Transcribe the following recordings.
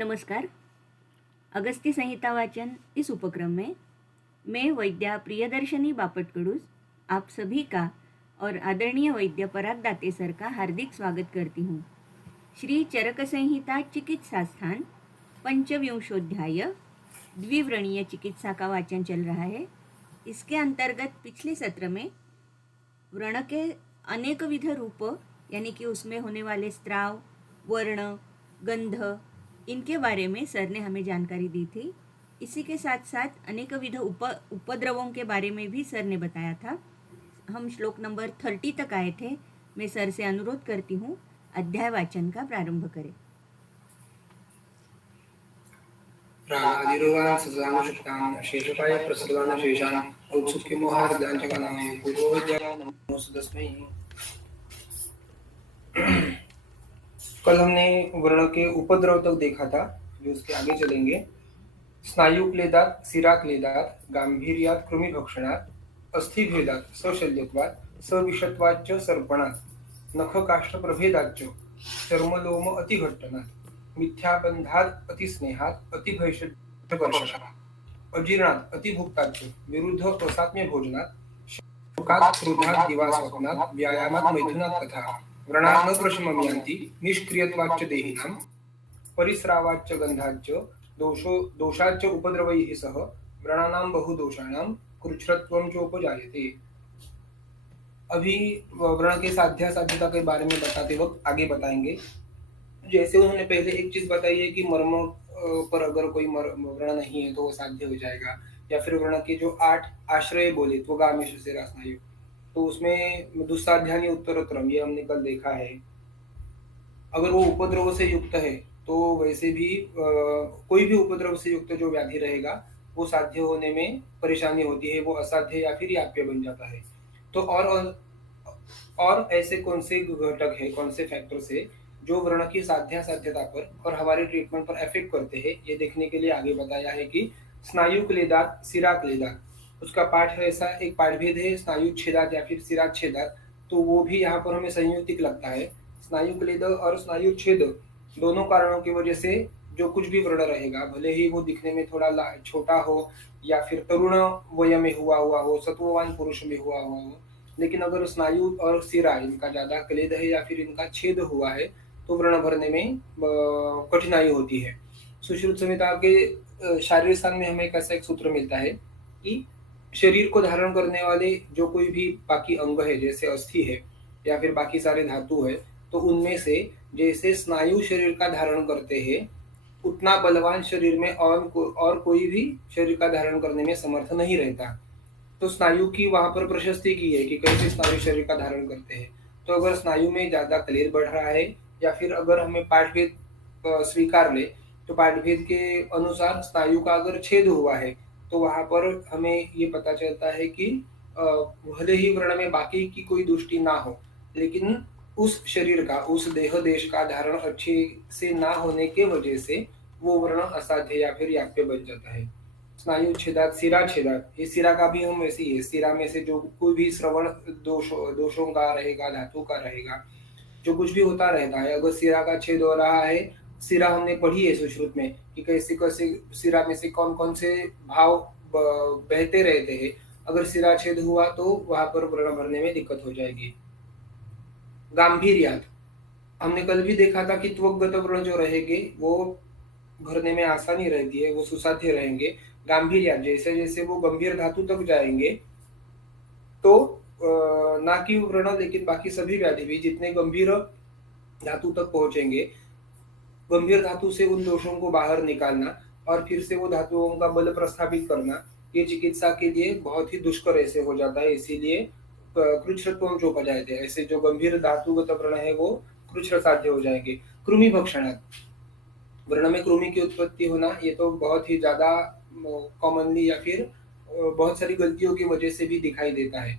नमस्कार। अगस्त्य संहिता वाचन इस उपक्रम में मैं वैद्या प्रियदर्शनी बापटकडूस आप सभी का और आदरणीय वैद्य पराग दाते सर का हार्दिक स्वागत करती हूँ। श्री चरक संहिता चिकित्सा स्थान पंचविंशोध्याय द्विव्रणीय चिकित्सा का वाचन चल रहा है। इसके अंतर्गत पिछले सत्र में व्रण के अनेक विध रूप यानी कि उसमें होने वाले स्त्राव, वर्ण, गंध, इनके बारे में सर ने हमें जानकारी दी थी। इसी के साथ साथ अनेक विध उपद्रवों के बारे में भी सर ने बताया था। हम श्लोक नंबर 30 तक आए थे। मैं सर से अनुरोध करती हूँ अध्याय वाचन का प्रारंभ करें। रागादिरोगान् सदानुषक्तान् शेषपाय प्रसृतान् शेषान् औत्सुक्यमोहार्दाञ्चकानां पूर्वोऽध्यायः तस्मै। कल हमने वर्ण के उपद्रव तक देखा था, जो उसके आगे चलेंगे। स्नायु क्लेदात, सिरा क्लेदात, गांभीर्यात कृमिभक्षणात, अस्थिभेदात सशल्यत्वात, सविषत्वाच्च सर्पणात, नखकाष्ठप्रभेदाच्च चर्मलोम अतिघट्टनात, मिथ्याबंधात अतिस्नेहात, अतिभैषज्यवर्षणात, अजीर्णात अतिभुक्ताच्च, विरुद्ध प्रसात्म्य भोजनात, शोकात क्रोधात दिवास्वप्नात, व्यायामात मैथुनात तथा व्रणात् न प्रशमं यान्ति, निष्क्रियत्वाच्च देहिनां, परिस्रावाच्च गन्धाच्च, दोषाच्च उपद्रवैः सह व्रणानां बहुदोषाणां कृच्छ्रत्वं चोपजायते। अभी व्रण के साध्या साध्यता के बारे में बताते वक्त आगे बताएंगे। जैसे उन्होंने पहले एक चीज बताई है कि मर्म पर अगर कोई व्रण नहीं है तो वो साध्य हो जाएगा, या फिर व्रण के जो 8 आश्रय बोले तो गामेश शिरा स्नायु, तो उसमें दुस्साध्यानि उत्तरोत्तरम ये हमने कल देखा है। अगर वो उपद्रव से युक्त है तो वैसे भी कोई भी उपद्रव से युक्त जो व्याधि रहेगा वो साध्य होने में परेशानी होती है, वो असाध्य या फिर याप्य बन जाता है। तो और ऐसे कौन से घटक है, कौन से फैक्टर्स है जो व्रण की साध्यता पर और हमारे ट्रीटमेंट पर इफेक्ट करते हैं, ये देखने के लिए आगे बताया है कि स्नायु क्लेदात, सिरा क्लेदात, उसका पाठ है ऐसा, एक पाठभेद है स्नायु छेदात या फिर सिरा छेदात, तो वो भी यहाँ पर हमें संयुक्तिक लगता है। स्नायु क्लेद और स्नायु छेद दोनों कारणों की वजह से जो कुछ भी व्रण रहेगा, भले ही वो दिखने में थोड़ा छोटा हो या फिर तरुण वय में हुआ हो, सत्ववान पुरुष में हुआ हो, लेकिन अगर स्नायु और सिरा इनका ज्यादा क्लेद है या फिर इनका छेद हुआ है तो व्रण भरने में कठिनाई होती है। सुश्रुत संहिता के शारीरिक स्थान में हमें कैसा एक सूत्र मिलता है कि शरीर को धारण करने वाले जो कोई भी बाकी अंग है, जैसे अस्थि है या फिर बाकी सारे धातु है, तो उनमें से जैसे स्नायु शरीर का धारण करते हैं उतना बलवान शरीर में और कोई भी शरीर का धारण करने में समर्थ नहीं रहता। तो स्नायु की वहां पर प्रशस्ति की है कि कैसे स्नायु शरीर का धारण करते हैं। तो अगर स्नायु में ज्यादा क्लेद बढ़ रहा है या फिर अगर हमें पाठभेद स्वीकार ले तो पाठभेद के अनुसार स्नायु का अगर छेद हुआ है तो वहां पर हमें ये पता चलता है कि भले ही व्रण में बाकी की कोई दुष्टि ना हो, लेकिन उस शरीर का, उस देह देश का धारण अच्छे से ना होने के वजह से वो व्रण असाध्य या फिर याप्य बन जाता है। स्नायु छेदात, सिरा छेदात, ये सिरा का भी हम वैसे ही है, सिरा में से जो कोई भी श्रवण दोषों का रहेगा, धातु का रहेगा, जो कुछ भी होता रहता है, अगर सिरा का छेद हो रहा है, सिरा हमने पढ़ी है सुश्रुत में कि कैसे कैसे सिरा में से कौन कौन से भाव बहते रहते हैं, अगर सिरा छेद हुआ तो वहां पर व्रण भरने में दिक्कत हो जाएगी। गांभीर्यात हमने कल भी देखा था कि त्वगत व्रण जो रहेंगे वो भरने में आसानी रहती है, वो सुसाध्य रहेंगे। गांभीर्यात जैसे जैसे वो गंभीर धातु तक जाएंगे तो ना कि व्रण लेकिन बाकी सभी व्याधि भी जितने गंभीर धातु तक पहुंचेंगे, गंभीर धातु से उन दोषों को बाहर निकालना और फिर से वो धातुओं का बल प्रस्थापित करना, ये चिकित्सा के लिए बहुत ही दुष्कर ऐसे हो जाता है। इसीलिए कृच्छ्रत्वं चोपजायते, ऐसे जो गंभीर धातुगत व्रण है वो कृच्छ्र साध्य हो जाएंगे। कृमि भक्षणात्, व्रण में कृमि की उत्पत्ति होना ये तो बहुत ही ज्यादा कॉमनली या फिर बहुत सारी गलतियों की वजह से भी दिखाई देता है।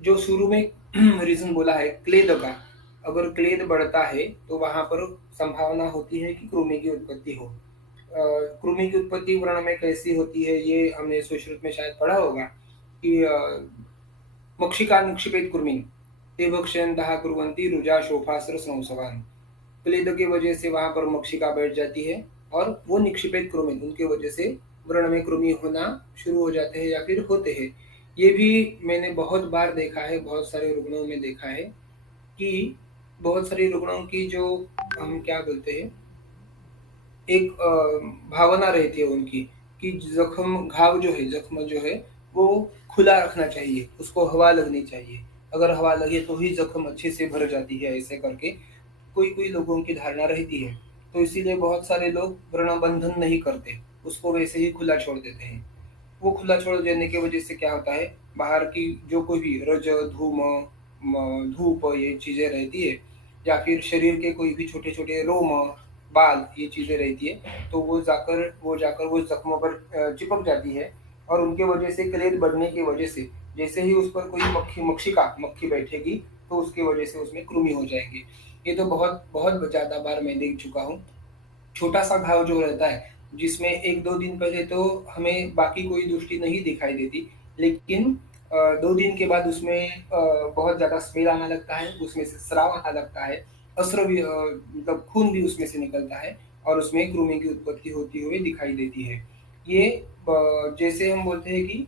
जो शुरू में रीजन बोला है क्लेद का, अगर क्लेद बढ़ता है तो वहां पर संभावना होती है कि कृमि की उत्पत्ति हो। कृमि की उत्पत्ति व्रण में कैसी होती है ये हमने सुश्रुत में शायद पढ़ा होगा कि मक्षिका निक्षिपेत कृमिन ते भक्षयन्तः कुर्वन्ति रुजा शोफास्त्र संसवान। क्लेद की वजह से वहां पर मक्षिका बैठ जाती है और वो निक्षिपित क्रुमिन उनके वजह से व्रण में कृमि होना शुरू हो जाते हैं या फिर होते हैं। ये भी मैंने बहुत बार देखा है, बहुत सारे रुग्णों में देखा है कि बहुत सारे रुग्णों की जो हम क्या बोलते हैं, एक भावना रहती है उनकी कि जख्म जो है वो खुला रखना चाहिए, उसको हवा लगनी चाहिए। अगर हवा लगे तो ही जख्म अच्छे से भर जाती है, ऐसे करके कोई-कोई लोगों की धारणा रहती है। तो इसीलिए बहुत सारे लोग व्रणबंधन नहीं करते, उसको वैसे ही खुला छोड़ देते हैं। वो खुला छोड़ देने की वजह से क्या होता है, बाहर की जो कोई भी रज, धूम, धूप ये चीज़ें रहती है या फिर शरीर के कोई भी छोटे-छोटे रोम, बाल ये चीज़ें रहती है, तो वो जाकर वो ज़ख्मों पर चिपक जाती है और उनके वजह से क्लेद बढ़ने की वजह से जैसे ही उस पर कोई मक्खी बैठेगी, तो उसकी वजह से उसमें कृमि हो जाएँगी। ये तो बहुत बहुत ज़्यादा बार मैं देख चुका हूँ। छोटा-सा घाव जो रहता है, जिसमें 1-2 दिन पहले तो हमें बाकी कोई दृष्टि नहीं दिखाई देती, लेकिन 2 दिन के बाद उसमें बहुत ज़्यादा स्मेल आने लगता है, उसमें से स्राव आने लगता है, मतलब खून भी उसमें से निकलता है और उसमें कृमि की उत्पत्ति होती हुई दिखाई देती है। ये जैसे हम बोलते हैं कि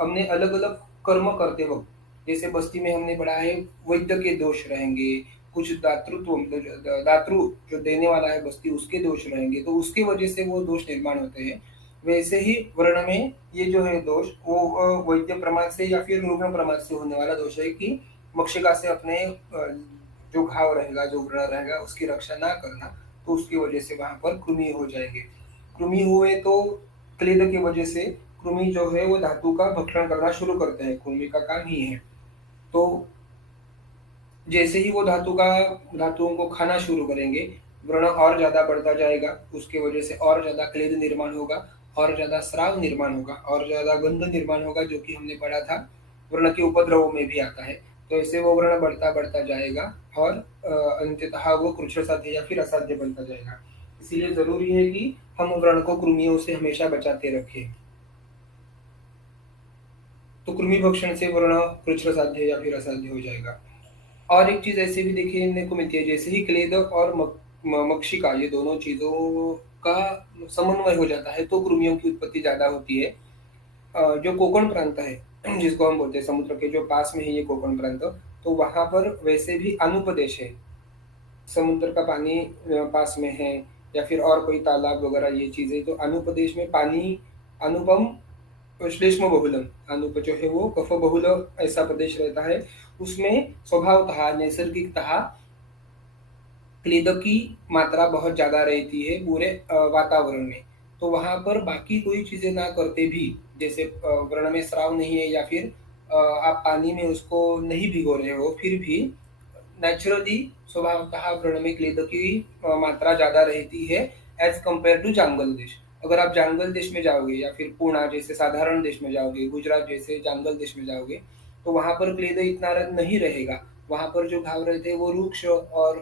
हमने अलग-अलग कर्म करते वक़्त, जैसे बस्ती में हमने पढ़ा है वैद्य के दोष रहेंगे, कुछ दातृत्व मतलब दातृ जो देने वाला है बस्ती उसके दोष रहेंगे, तो उसकी वजह से वो दोष निर्माण होते हैं। वैसे ही वर्ण में ये जो है दोष वो वैद्य प्रमाद से या फिर रुग्ण प्रमाद से होने वाला दोष है कि मक्षिका से अपने जो घाव रहेगा, जो व्रण रहेगा उसकी रक्षा ना करना, तो उसकी वजह से वहाँ पर कृमि हो जाएँगे। कृमि हुए तो क्लेद की वजह से कृमि जो है वो धातु का भक्षण करना शुरू करते हैं, कृमि का काम ही है। तो जैसे ही वो धातुओं को खाना शुरू करेंगे, व्रण और ज़्यादा बढ़ता जाएगा, उसकी वजह से और ज़्यादा क्लेद निर्माण होगा, और ज़्यादा स्राव निर्माण होगा, और ज़्यादा गंध निर्माण होगा, जो कि हमने पढ़ा था, व्रण के उपद्रवों में भी आता है। तो ऐसे वो व्रण बढ़ता-बढ़ता जाएगा और अंततः वो कृच्छ्रसाध्य या फिर असाध्य बनता जाएगा। इसीलिए ज़रूरी है कि हम व्रण को कृमियों से हमेशा बचाते रखें। तो कृमि भक्षण से वर्ण कृच्छ्रसाध्य या फिर असाध्य हो जाएगा। और एक चीज़ ऐसे भी देखने को मिलती है, जैसे ही क्लेद और मक्षिका ये दोनों चीज़ों का समन्वय हो जाता है, तो कृमियों की उत्पत्ति ज़्यादा होती है। जो कोकण प्रांत है, जिसको हम बोलते हैं समुद्र के जो पास में है ये कोकण प्रांत, तो वहाँ पर वैसे भी अनुप्रदेश है। समुद्र का पानी पास में है या फिर और कोई तालाब वगैरह ये चीज़ें, तो अनुप्रदेश में पानी अनुपम श्लेष्म बहुलम, अनुप जो है वो कफ बहुल ऐसा प्रदेश रहता है, उसमें स्वभावतः नैसर्गिकतः क्लेद की मात्रा बहुत ज़्यादा रहती है पूरे वातावरण में। तो वहाँ पर बाकी कोई चीज़ें ना करते भी, जैसे वर्ण में स्राव नहीं है या फिर आप पानी में उसको नहीं भिगो रहे हो, फिर भी नेचुरली स्वभावतः वर्ण में क्लेद की मात्रा ज़्यादा रहती है एज़ कम्पेयर टू जंगल देश। अगर आप जंगल देश में जाओगे या फिर पूना जैसे साधारण देश में जाओगे, गुजरात जैसे जंगल देश में जाओगे, तो वहाँ पर क्लेद इतना नहीं रहेगा। वहाँ पर जो घाव रहते हैं वो रुक्ष और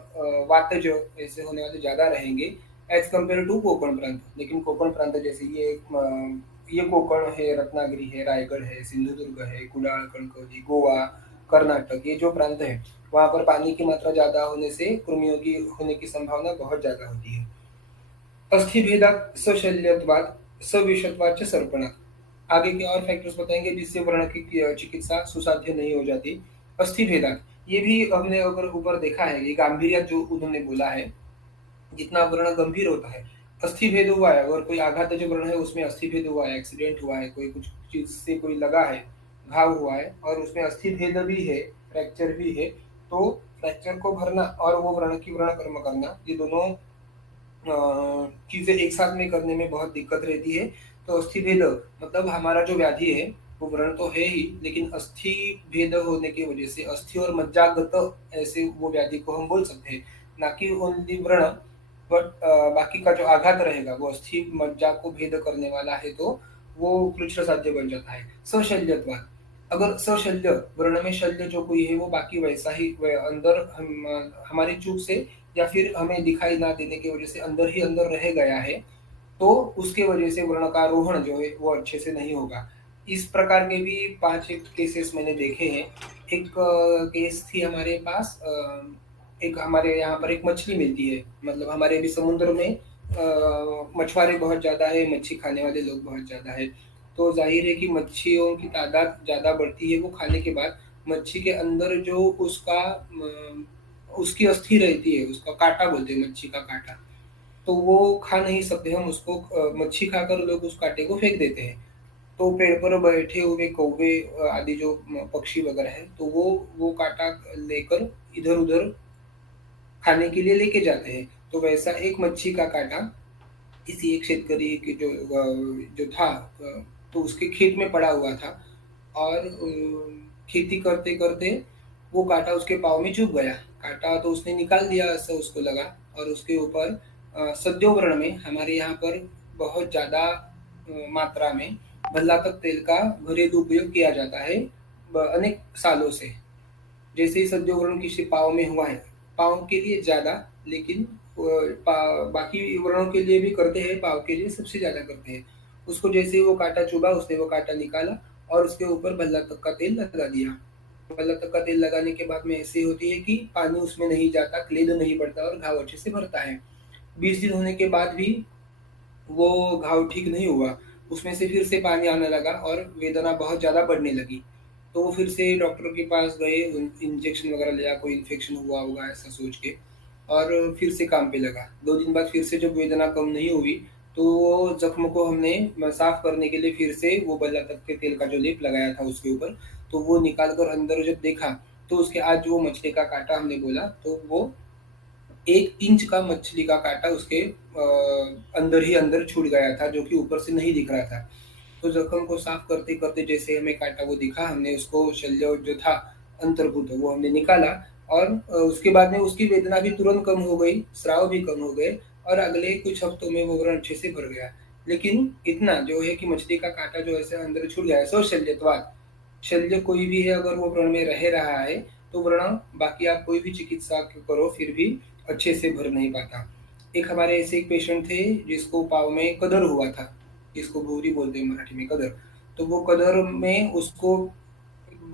वातज ऐसे होने वाले ज़्यादा रहेंगे एज़ कम्पेयर टू कोकण प्रांत। लेकिन कोकण प्रांत जैसे ये कोकण है, रत्नागिरी है, रायगढ़ है, सिंधुदुर्ग है, कुडाळ, कणकवली, गोवा, कर्नाटक ये जो प्रांत है, वहाँ पर पानी की मात्रा ज़्यादा होने से कृमियों की होने की संभावना बहुत ज़्यादा होती है। अस्थिभेदात् सशल्यत्वात् सविषत्वाच्च सर्पणात्। आगे के और फैक्टर्स बताएँगे जिससे व्रण की चिकित्सा सुसाध्य नहीं हो जाती। अस्थिभेदात् ये भी हमने अगर ऊपर देखा है, ये गांभीर्य जो उन्होंने बोला है, जितना व्रण गंभीर होता है, अस्थिभेद हुआ है, अगर कोई आघात जो व्रण है उसमें अस्थिभेद हुआ है, एक्सीडेंट हुआ है, कोई कुछ चीज़ से कोई लगा है, घाव हुआ है और उसमें अस्थिभेद भी है, फ्रैक्चर भी है, तो फ्रैक्चर को भरना और वो व्रण कर्म करना, ये दोनों चीज़ें एक साथ में करने में बहुत दिक्कत रहती है। तो अस्थि भेद मतलब हमारा जो व्याधि है वो व्रण तो है ही, लेकिन अस्थि भेद होने की वजह से अस्थि और मज्जागत ऐसे वो व्याधि को हम बोल सकते हैं, ना कि ओनली व्रण, बट बाकी का जो आघात रहेगा वो अस्थि मज्जा को भेद करने वाला है, तो वो कृच्छ्र साध्य बन जाता है। सशल्यत्वात् अगर सशल्य व्रण में शल्य जो कोई है वो बाकी वैसा ही अंदर हमारी चूक से या फिर हमें दिखाई ना देने की वजह से अंदर ही अंदर रह गया है, तो उसके वजह से व्रण का आरोहण जो है वो अच्छे से नहीं होगा। इस प्रकार के भी 5 एक केसेस मैंने देखे हैं। एक केस थी हमारे पास, एक हमारे यहाँ पर एक मछली मिलती है, मतलब हमारे अभी समुद्र में मछुआरे बहुत ज़्यादा है, मच्छी खाने वाले लोग बहुत ज़्यादा है। तो ज़ाहिर है कि मच्छियों की तादाद ज़्यादा बढ़ती है, वो खाने के बाद मच्छी के अंदर जो उसकी अस्थि रहती है, उसका काँटा बोलते हैं, मच्छी का काँटा, तो वो खा नहीं सकते हम उसको। मच्छी खाकर लोग उस काँटे को फेंक देते हैं। तो पेड़ पर बैठे हुए कौवे आदि जो पक्षी वगैरह हैं, तो वो काँटा लेकर इधर-उधर खाने के लिए लेके जाते हैं। तो वैसा एक मच्छी का काँटा किसी एक शेतकरी के जो था, तो उसके खेत में पड़ा हुआ था और खेती करते-करते वो काँटा उसके पाँव में चुभ गया। काँटा तो उसने निकाल दिया, ऐसा उसको लगा, और उसके ऊपर सद्योवरण में हमारे यहाँ पर बहुत ज़्यादा मात्रा में भल्लातक तेल का घरेलू उपयोग किया जाता है अनेक सालों से। जैसे ही सद्योवरण किसी पाँव में हुआ है, पाँव के लिए ज़्यादा, लेकिन बाकी व्रणों के लिए भी करते हैं, पाँव के लिए सबसे ज़्यादा करते हैं। उसको जैसे ही वो काँटा चुभा, उसने वो काँटा निकाला और उसके ऊपर भल्ला तक का तेल लगा दिया। भल्ला तक का तेल लगाने के बाद में ऐसी होती है कि पानी उसमें नहीं जाता, क्लेद नहीं बढ़ता और घाव अच्छे से भरता है। 20 दिन होने के बाद भी वो घाव ठीक नहीं हुआ। उसमें से फिर से पानी आने लगा और वेदना बहुत ज़्यादा बढ़ने लगी। तो वो फिर से डॉक्टर के पास गए, इंजेक्शन वगैरह लिया, कोई इन्फेक्शन हुआ होगा ऐसा सोच के, और फिर से काम पे लगा। 2 दिन बाद फिर से जब वेदना कम नहीं हुई, तो वो ज़ख्म को हमने साफ करने के लिए फिर से वो बल्लातक के तेल का जो लेप लगाया था उसके ऊपर, तो वो निकाल कर अंदर जब देखा, तो उसके आज जो मछली का काँटा हमने बोला, तो वो 1 इंच का मछली का काँटा उसके अंदर ही अंदर छूट गया था, जो कि ऊपर से नहीं दिख रहा था। तो ज़ख्म को साफ करते-करते जैसे हमें काँटा वो दिखा, हमने उसको शल्य जो था अंतर्भूत वो हमने निकाला, और उसके बाद में उसकी वेदना भी तुरंत कम हो गई, स्राव भी कम हो गए और अगले कुछ हफ्तों में वो व्रण अच्छे से भर गया। लेकिन इतना जो है कि मछली का काँटा जो ऐसे अंदर छूट गया है, सो शल्यत्वात्, शल्य कोई भी है अगर वो व्रण में रह रहा है, तो व्रण बाकी आप कोई भी चिकित्सा करो फिर भी अच्छे से भर नहीं पाता। एक हमारे ऐसे एक पेशेंट थे जिसको पाँव में कदर हुआ था, जिसको भूरी बोलते हैं मराठी में, कदर। तो वो कदर में उसको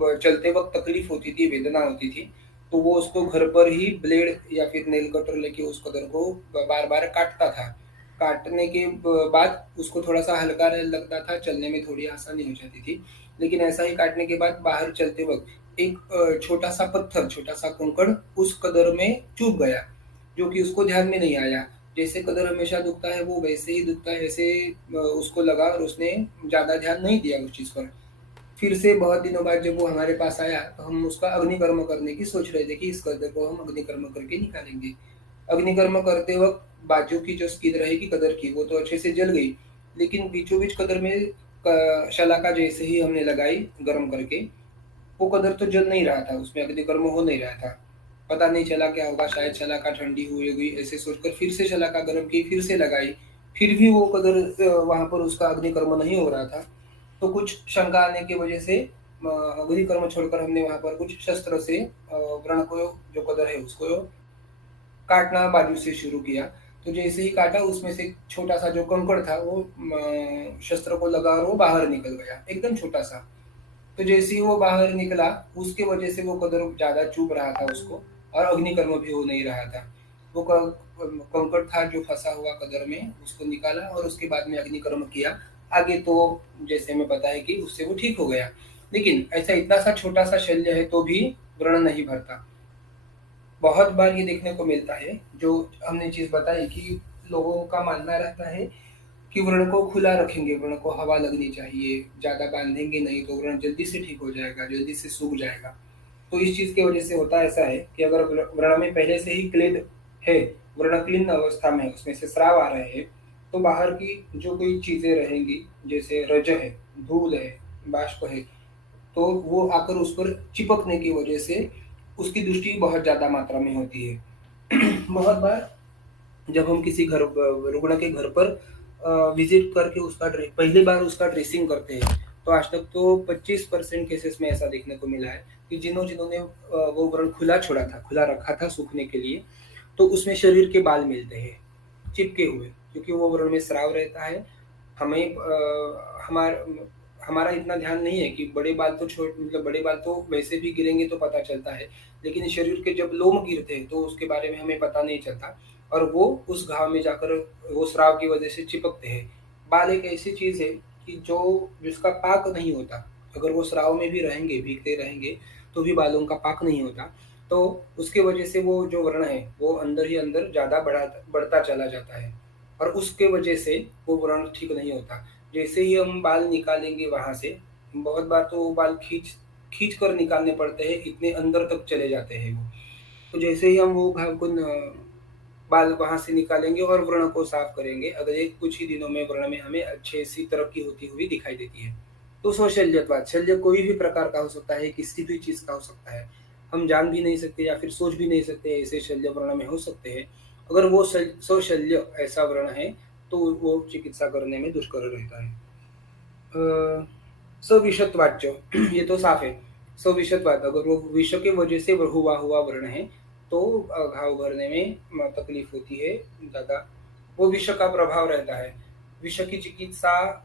चलते वक़्त तकलीफ़ होती थी, वेदना होती थी, तो वो उसको घर पर ही ब्लेड या फिर नेल कटर लेके उस कदर को बार-बार काटता था। काटने के बाद उसको थोड़ा-सा हल्का लगता था, चलने में थोड़ी आसानी हो जाती थी। लेकिन ऐसा ही काटने के बाद बाहर चलते वक़्त एक छोटा-सा पत्थर, छोटा-सा कंकड़ उस कदर में चुभ गया, जो कि उसको ध्यान में नहीं आया। जैसे कदर हमेशा दुखता है, वो वैसे ही दुखता है, ऐसे उसको लगा और उसने ज़्यादा ध्यान नहीं दिया उस चीज़ पर। फिर से बहुत दिनों बाद जब वो हमारे पास आया, तो हम उसका अग्निकर्म करने की सोच रहे थे कि इस कदर को हम अग्निकर्म करके निकालेंगे। अग्निकर्म करते वक़्त बाजू की जो स्किन रहेगी कदर की, वो तो अच्छे से जल गई, लेकिन बीचों-बीच कदर में शलाका जैसे ही हमने लगाई गरम करके, वो कदर तो जल नहीं रहा था, उसमें अग्निकर्म हो नहीं रहा था। पता नहीं चला क्या होगा, शायद शलाका ठंडी हुई होगी, ऐसे सोचकर फिर से शलाका गरम की, फिर से लगाई, फिर भी वो कदर वहाँ पर उसका अग्निकर्म नहीं हो रहा था। तो कुछ शंका आने की वजह से अग्निकर्म छोड़कर हमने वहाँ पर कुछ शस्त्र से व्रण को, जो कदर है उसको काटना बाजू से शुरू किया। तो जैसे ही काटा, उसमें से छोटा-सा जो कंकड़ था वो शस्त्र को लगा और वो बाहर निकल गया, एकदम छोटा-सा। तो जैसे ही वो बाहर निकला, उसके वजह से वो कदर ज़्यादा चुभ रहा था उसको और अग्निकर्म भी हो नहीं रहा था। वो कंकड़ था जो फँसा हुआ कदर में, उसको निकाला और उसके बाद में अग्निकर्म किया। आगे तो जैसे हमें पता है कि उससे वो ठीक हो गया। लेकिन ऐसा इतना सा छोटा-सा शल्य है तो भी व्रण नहीं भरता। बहुत बार ये देखने को मिलता है, जो हमने चीज़ बताई कि लोगों का मानना रहता है कि व्रण को खुला रखेंगे, व्रण को हवा लगनी चाहिए, ज़्यादा बाँधेंगे नहीं तो व्रण जल्दी से ठीक हो जाएगा, जल्दी से सूख जाएगा। तो इस चीज़ की वजह से होता ऐसा है कि अगर व्रण में पहले से ही क्लेद है, व्रण क्लीन अवस्था में है, उसमें से स्राव आ रहे हैं, तो बाहर की जो कोई चीज़ें रहेंगी, जैसे रज है, धूल है, बाष्प है, तो वो आकर उस पर चिपकने की वजह से उसकी दृष्टि बहुत ज़्यादा मात्रा में होती है। बहुत बार जब हम किसी रुग्ण के घर पर विज़िट करके उसका पहली बार उसका ड्रेसिंग करते हैं, तो आज तक तो 25% केसेस में ऐसा देखने को मिला है कि जिन्होंने वो व्रण खुला छोड़ा था, खुला रखा था सूखने के लिए, तो उसमें शरीर के बाल मिलते हैं, चिपके हुए, क्योंकि वो व्रण में स्राव रहता है। हमें हमारा इतना ध्यान नहीं है कि बड़े बाल तो मतलब बड़े बाल तो वैसे भी गिरेंगे तो पता चलता है, लेकिन शरीर के जब लोम गिरते हैं, तो उसके बारे में हमें पता नहीं चलता। और वो उस घाव में जाकर वो स्राव की वजह से चिपकते हैं। बाल एक ऐसी चीज़ है कि जिसका पाक नहीं होता। अगर वो स्राव में भी रहेंगे, भीगते रहेंगे, तो भी बालों का पाक नहीं होता। तो उसकी वजह से वो जो व्रण है, वो अंदर ही अंदर ज़्यादा बढ़ता चला जाता है और उसके वजह से वो व्रण ठीक नहीं होता। जैसे ही हम बाल निकालेंगे वहाँ से, बहुत बार तो वो बाल खींच कर निकालने पड़ते हैं, इतने अंदर तक चले जाते हैं वो। तो जैसे ही हम वो घाव को बाल वहाँ से निकालेंगे और व्रण को साफ करेंगे, अगले कुछ ही दिनों में व्रण में हमें अच्छी-सी तरक्की होती हुई दिखाई देती है। तो शल्यत्वात, शल्य कोई भी प्रकार का हो सकता है, किसी भी चीज़ का हो सकता है। हम जान भी नहीं सकते या फिर सोच भी नहीं सकते ऐसे शल्य व्रण में हो सकते हैं। अगर वो सशल्य ऐसा व्रण है, तो वो चिकित्सा करने में दुष्कर रहता है। अ, सविषत्वाच्य ये तो साफ है। सविषत्वात अगर वो विष की वजह से हुआ हुआ व्रण है, तो घाव भरने में तकलीफ होती है ज़्यादा। वो विष का प्रभाव रहता है। विष की चिकित्सा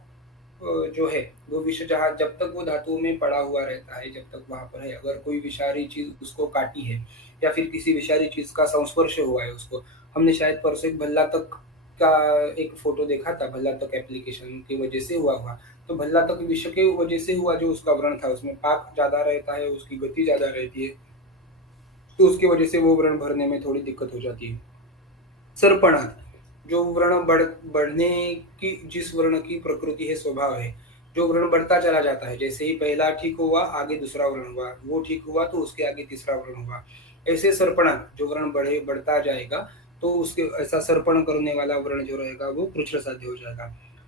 जो है, वो विष जहाँ जब तक वो धातुओं में पड़ा हुआ रहता है, जब तक वहाँ पर है, अगर कोई विषारी चीज़ उसको काटी है या फिर किसी विषारी चीज़ का संस्पर्श हुआ है उसको, हमने शायद परसों एक भल्ला तक का एक फ़ोटो देखा था, भल्ला तक एप्लीकेशन की वजह से हुआ। तो भल्ला तक विष की वजह से हुआ जो उसका व्रण था, उसमें पाक ज़्यादा रहता है, उसकी गति ज़्यादा रहती है, तो उसकी वजह से वो व्रण भरने में थोड़ी दिक्कत हो जाती है। सरपणात, जो व्रण बढ़ने की जिस व्रण की प्रकृति है, स्वभाव है, जो व्रण बढ़ता चला जाता है, जैसे ही पहला ठीक हुआ, आगे दूसरा व्रण हुआ, वो ठीक हुआ तो उसके आगे तीसरा व्रण हुआ। ऐसे सरपणात, जो व्रण बढ़ता जाएगा, तो उसके ऐसा सरपण करने वाला व्रण जो रहेगा वो कृच्छ्र साध्य हो जाएगा।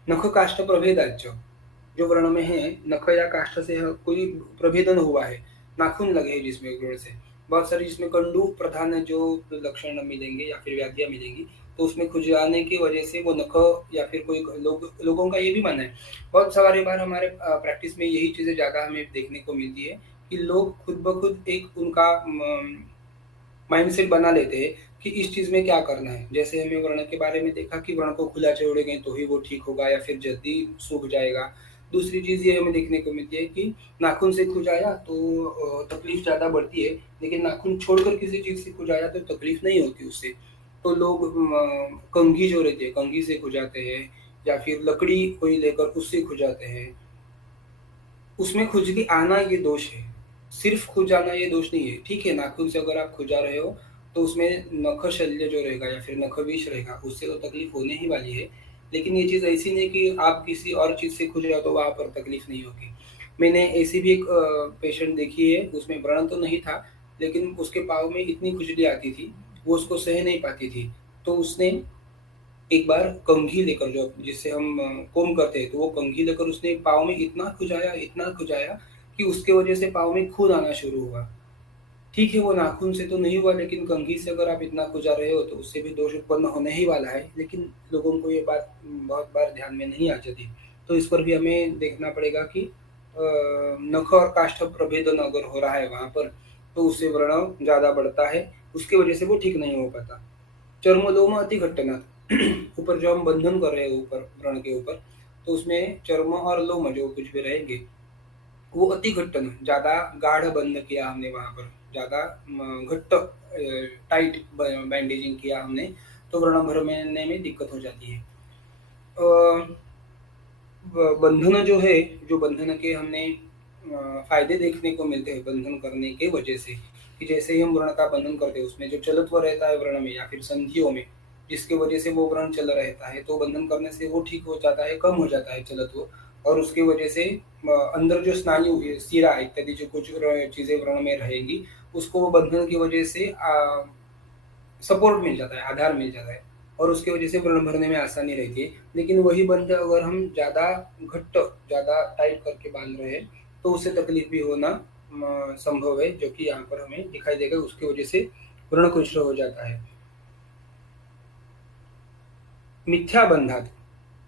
नख काष्ठ प्रभेदाच्च, जो व्रण में है, नख या काष्ठ से कोई प्रभेदन हुआ है, नाखून लगे हैं जिसमें व्रण से, बहुत सारी जिसमें कंडू प्रधान जो लक्षण मिलेंगे या फिर व्याधियाँ मिलेंगी, तो उसमें खुजाने की वजह से वो नख या फिर कोई लोगों का ये भी मानना है। बहुत सारी बार हमारे प्रैक्टिस में यही चीज़ें ज़्यादा हमें देखने को मिलती है कि लोग खुद ब खुद एक उनका माइंडसेट बना लेते हैं कि इस चीज़ में क्या करना है। जैसे हमने व्रण के बारे में देखा कि व्रण को खुला छोड़ेंगे तो ही वो ठीक होगा या फिर जल्दी सूख जाएगा। दूसरी चीज़ ये हमें देखने को मिलती है कि नाखून से खुजाया तो तकलीफ ज़्यादा बढ़ती है, लेकिन नाखून छोड़कर किसी चीज़ से खुजाया तो तकलीफ नहीं होती उससे। तो लोग कंघी जो रहती है, कंघी से खुजाते हैं या फिर लकड़ी कोई लेकर उससे खुजाते हैं। उसमें खुजली आना ये दोष है। सिर्फ़ खुजाना ये दोष नहीं है। ठीक है, नाख़ून से अगर आप खुजा रहे हो, तो उसमें नख शल्य जो रहेगा या फिर नख विष रहेगा, उससे तो तकलीफ़ होने ही वाली है। लेकिन ये चीज़ ऐसी नहीं कि आप किसी और चीज़ से खुज जाओ तो वहाँ पर तकलीफ़ नहीं होगी। मैंने ऐसी भी एक पेशेंट देखी है, उसमें व्रण तो नहीं था, लेकिन उसके पाँव में इतनी खुजली आती थी, वो उसको सह नहीं पाती थी। तो उसने एक बार कंघी लेकर, जो जिससे हम कोम करते हैं, तो वो कंघी लेकर उसने पाँव में इतना खुजाया कि उसके वजह से पाँव में खून आना शुरू हुआ। ठीक है, वो नाखून से तो नहीं हुआ, लेकिन कंघी से अगर आप इतना खुजा रहे हो तो उससे भी दोष उत्पन्न होने ही वाला है, लेकिन लोगों को ये बात बहुत बार ध्यान में नहीं आ जाती। तो इस पर भी हमें देखना पड़ेगा कि नख और काष्ठ प्रभेदन अगर हो रहा है वहाँ पर, तो उससे व्रण ज़्यादा बढ़ता है, उसकी वजह से वो ठीक नहीं हो पाता। चर्मलोम अति घट्टनाथ, ऊपर जो हम बंधन कर रहे हैं ऊपर व्रण के ऊपर, तो उसमें चर्म और लोम जो कुछ भी रहेंगे, वो अति घट्टन, ज़्यादा गाढ़ बंध किया हमने वहाँ पर, ज़्यादा घट्ट टाइट बैंडेजिंग किया हमने, तो व्रण भरने में दिक्कत हो जाती है। बंधन जो है, जो बंधन के हमने फायदे देखने को मिलते हैं बंधन करने के वजह से, कि जैसे ही हम व्रण का बंधन करते हैं, उसमें जो चलत्व रहता है व्रण में या फिर संधियों में, जिसकी वजह से वो व्रण चल रहता है, तो बंधन करने से वो ठीक हो जाता है, कम हो जाता है चलत्व, और उसकी वजह से अंदर जो स्नायु शिरा इत्यादि जो कुछ चीजें व्रण में रहेंगी, उसको वो बंधन की वजह से सपोर्ट मिल जाता है, आधार मिल जाता है, और उसकी वजह से व्रण भरने में आसानी रहती है। लेकिन वही बंध अगर हम ज़्यादा घट्ट, ज़्यादा टाइट करके बांध रहे हैं, तो उससे तकलीफ भी होना संभव है, जो कि यहाँ पर हमें दिखाई देगा, उसकी वजह से व्रण कुष्ठ हो जाता है। मिथ्या बंधन,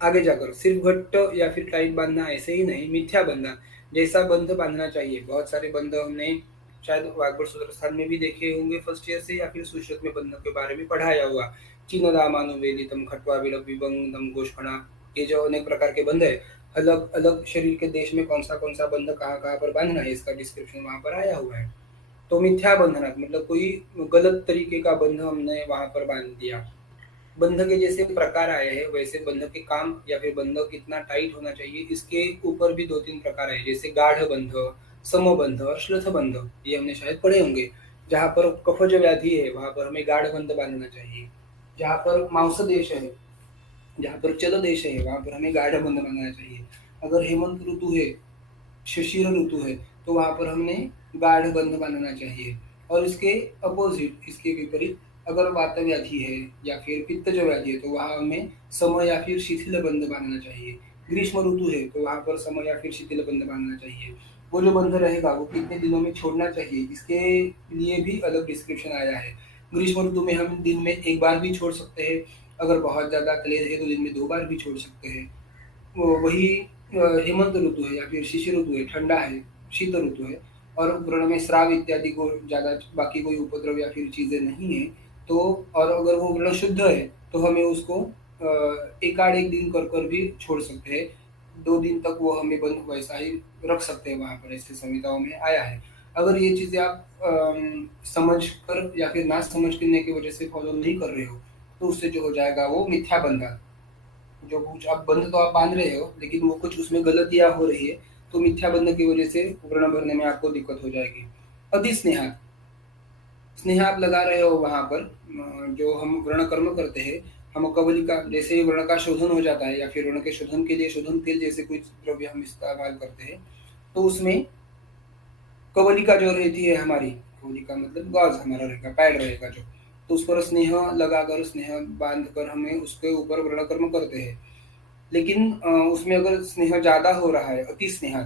आगे जाकर सिर्फ घट्ट या फिर टाइट बांधना ऐसे ही नहीं, मिथ्या बंधन, जैसा बंध बांधना चाहिए। बहुत सारे बंध हमने शायद वाग्भट सूत्रस्थान में भी देखे होंगे फर्स्ट ईयर से, या फिर सुश्रुत में बंधों के बारे में पढ़ाया हुआ। चिन्नदामानुवेदितम खट्वा विलग्विबंधम घोषणा, ये जो अनेक प्रकार के बंध है, अलग अलग शरीर के देश में कौन सा बंध कहाँ कहाँ पर बांधना है, इसका डिस्क्रिप्शन वहाँ पर आया हुआ है। तो मिथ्या बंधन मतलब कोई गलत तरीके का बंध हमने वहाँ पर बांध दिया, बंध के जैसे प्रकार आए हैं वैसे बंध के काम या फिर बंध कितना टाइट होना चाहिए इसके ऊपर भी 2-3 प्रकार है, जैसे गाढ़ बंध, समबंध और श्लथ बंध, ये हमने शायद पढ़े होंगे। जहाँ पर कफज व्याधि है वहाँ पर हमें गाढ़ बंध बांधना चाहिए। जहाँ पर मांस देश है, जहाँ पर चल देश है वहाँ पर हमें गाढ़ बंध बांधना चाहिए। अगर हेमंत ऋतु है, शिशिर ऋतु है, तो वहाँ पर हमने गाढ़ बंध बांधना चाहिए। और इसके अपोजिट, इसके विपरीत, अगर वात व्याधि है या फिर पित्तज व्याधि है तो वहाँ हमें सम या फिर शिथिल बंध बांधना चाहिए। ग्रीष्म ऋतु है तो वहाँ पर सम या फिर शिथिल बंध बांधना चाहिए। वो जो बंध रहेगा वो कितने दिनों में छोड़ना चाहिए इसके लिए भी अलग डिस्क्रिप्शन आया है। ग्रीष्म ऋतु में हम दिन में एक बार भी छोड़ सकते हैं। अगर बहुत ज़्यादा क्लेश है तो दिन में 2 बार भी छोड़ सकते हैं। वो वही हेमंत ऋतु है या फिर शिशिर ऋतु है, ठंडा है, शीत ऋतु है और व्रण में स्राव इत्यादि को ज़्यादा बाकी कोई उपद्रव या फिर चीज़ें नहीं है, तो और अगर वो व्रण शुद्ध है तो हमें उसको एक आध एक दिन कर कर भी छोड़ सकते हैं। 2 दिन तक वो हमें बंद वैसा ही रख सकते हैं, वहाँ पर ऐसे संहिताओं में आया है। अगर ये चीज़ें आप समझ कर या फिर ना समझ करने की वजह से फॉलो नहीं कर रहे हो, तो उससे जो हो जाएगा वो मिथ्या बंधन, जो कुछ आप बंध तो आप बांध रहे हो लेकिन वो कुछ उसमें गलतियां हो रही है, तो मिथ्या बंध की वजह से व्रण भरने में आपको दिक्कत हो जाएगी। अधिस्नेहा, स्नेह आप लगा रहे हो वहां पर जो हम व्रण कर्म करते हैं, हम कवलिका जैसे ही व्रण का शोधन हो जाता है या फिर व्रण के शोधन के लिए शोधन तेल जैसे कुछ द्रव्य हम इस्तेमाल करते हैं, तो उसमें कवलिका जो रहती है हमारी, कवलिका मतलब गॉज हमारा रहेगा, पैड रहेगा जो, तो उस पर स्नेह लगाकर स्नेह बांध कर हमें उसके ऊपर व्रण कर्म करते हैं। लेकिन उसमें अगर स्नेह ज़्यादा हो रहा है, अति स्नेह,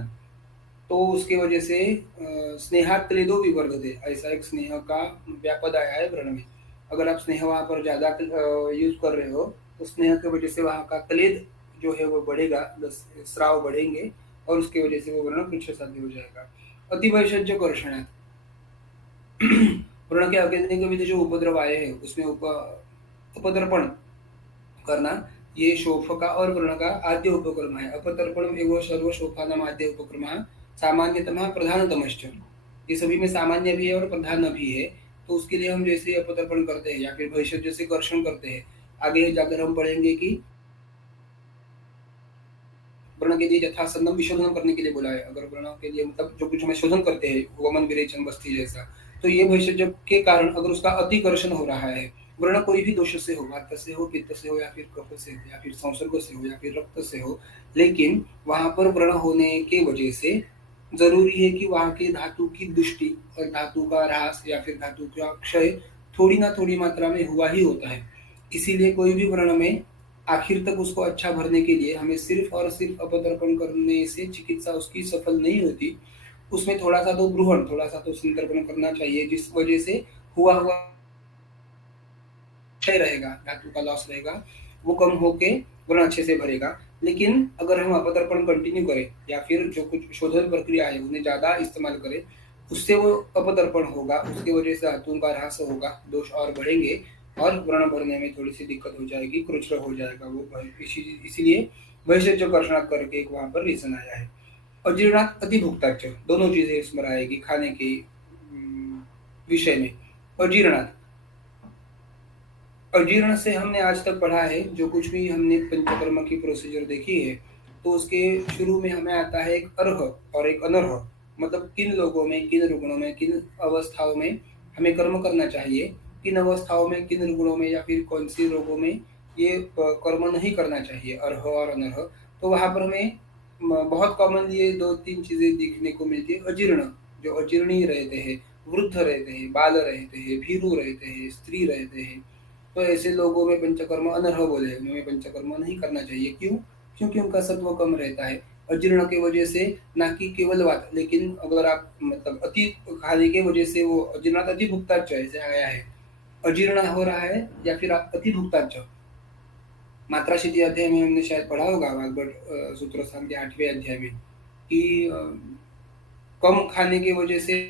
तो उसकी वजह से स्नेहात् त्रेदो विवर्धते, ऐसा एक स्नेह का व्यापद आया है व्रण में। अगर आप स्नेह वहाँ पर ज़्यादा यूज़ कर रहे हो, तो स्नेह की वजह से वहाँ का क्लेद जो है वो बढ़ेगा, स्राव बढ़ेंगे और उसकी वजह से वो व्रण पृच्छसाध्य हो जाएगा। अति वैषज्य कर्षणात्, व्रण के अगेंस्ट के जो उपद्रव आए हैं उसमें उपद्रपण करना, ये शोफ का और व्रण का आद्य उपक्रम है। अपतर्पण एवं सर्व शोफानाम आद्य उपक्रम सामान्यतः प्रधानतमश्च, ये सभी में सामान्य भी है और प्रधान भी है। तो उसके लिए हम जैसे अपतर्पण करते हैं या फिर भैषज से कर्षण करते हैं, आगे जाकर हम पढ़ेंगे कि व्रण के लिए यथासंगम विशोधन करने के लिए बोला है। अगर व्रणों के लिए मतलब जो कुछ हमें शोधन करते हैं, वमन विरेचन बस्ती जैसा, तो ये भैषज के कारण अगर उसका अतिकर्षण हो रहा है, व्रण कोई भी दोष से हो, वात से हो, पित्त से हो या फिर कफ से हो या फिर संसर्ग से हो या फिर रक्त से हो, लेकिन वहां पर व्रण होने के वजह से जरूरी है कि वहां के धातु की दुष्टि और धातु का ह्रास या फिर धातु का क्षय थोड़ी ना थोड़ी मात्रा में हुआ ही होता है। इसीलिए कोई भी व्रण में आखिर तक उसको अच्छा भरने के लिए हमें सिर्फ और सिर्फ अपतर्पण करने से चिकित्सा उसकी सफल नहीं होती। उसमें थोड़ा सा तो ब्रूहण, थोड़ा सा तो संतर्पण करना चाहिए, जिस वजह से हुआ हुआ क्षय रहेगा, धातु का लॉस रहेगा, वो कम होके व्रण अच्छे से भरेगा। लेकिन अगर हम अपतर्पण कंटिन्यू करें या फिर जो कुछ शोधन प्रक्रिया है उन्हें ज़्यादा इस्तेमाल करें, उससे वो अपतर्पण होगा, उसकी वजह से धातुओं का ह्रास होगा, दोष और बढ़ेंगे और व्रण भरने में थोड़ी सी दिक्कत हो जाएगी, कृच्र हो जाएगा वो। इसीलिए वैसे कर्षणात् करके एक वहाँ पर रीजन आया है। अजीर्णात् अतिभुक्ताच, दोनों चीजें इसमें आएगी खाने के विषय में। अजीर्णात्, अजीर्ण से हमने आज तक पढ़ा है, जो कुछ भी हमने पंचकर्म की प्रोसीजर देखी है, तो उसके शुरू में हमें आता है एक अर्ह और एक अनर्ह, मतलब किन लोगों में, किन रुग्णों में, किन अवस्थाओं में हमें कर्म करना चाहिए, किन अवस्थाओं में, किन रुग्णों में या फिर कौन सी रोगों में ये कर्म नहीं करना चाहिए, अर्ह और अनर्ह। तो वहाँ पर हमें बहुत कॉमनली ये 2-3 चीजें देखने को मिलती है। अजीर्ण, जो अजीर्णी रहते हैं, वृद्ध रहते हैं, बाल रहते हैं, भीरू रहते हैं, स्त्री रहते हैं, तो ऐसे लोगों में पंचकर्म अनर्ह बोले, उन्हें पंचकर्म नहीं करना चाहिए। क्यों? क्योंकि उनका सत्व कम रहता है। अजीर्ण की वजह से ना कि केवल वात, लेकिन अगर आप मतलब अति खाने की वजह से वो अजीर्णात अति भुक्ताच ऐसे आया है, अजीर्ण हो रहा है या फिर आप अति भुक्ताच। मात्रा शिति अध्याय में हमने शायद पढ़ा होगा वाग्भट सूत्र स्थान के 8वें अध्याय में कि कम खाने की वजह से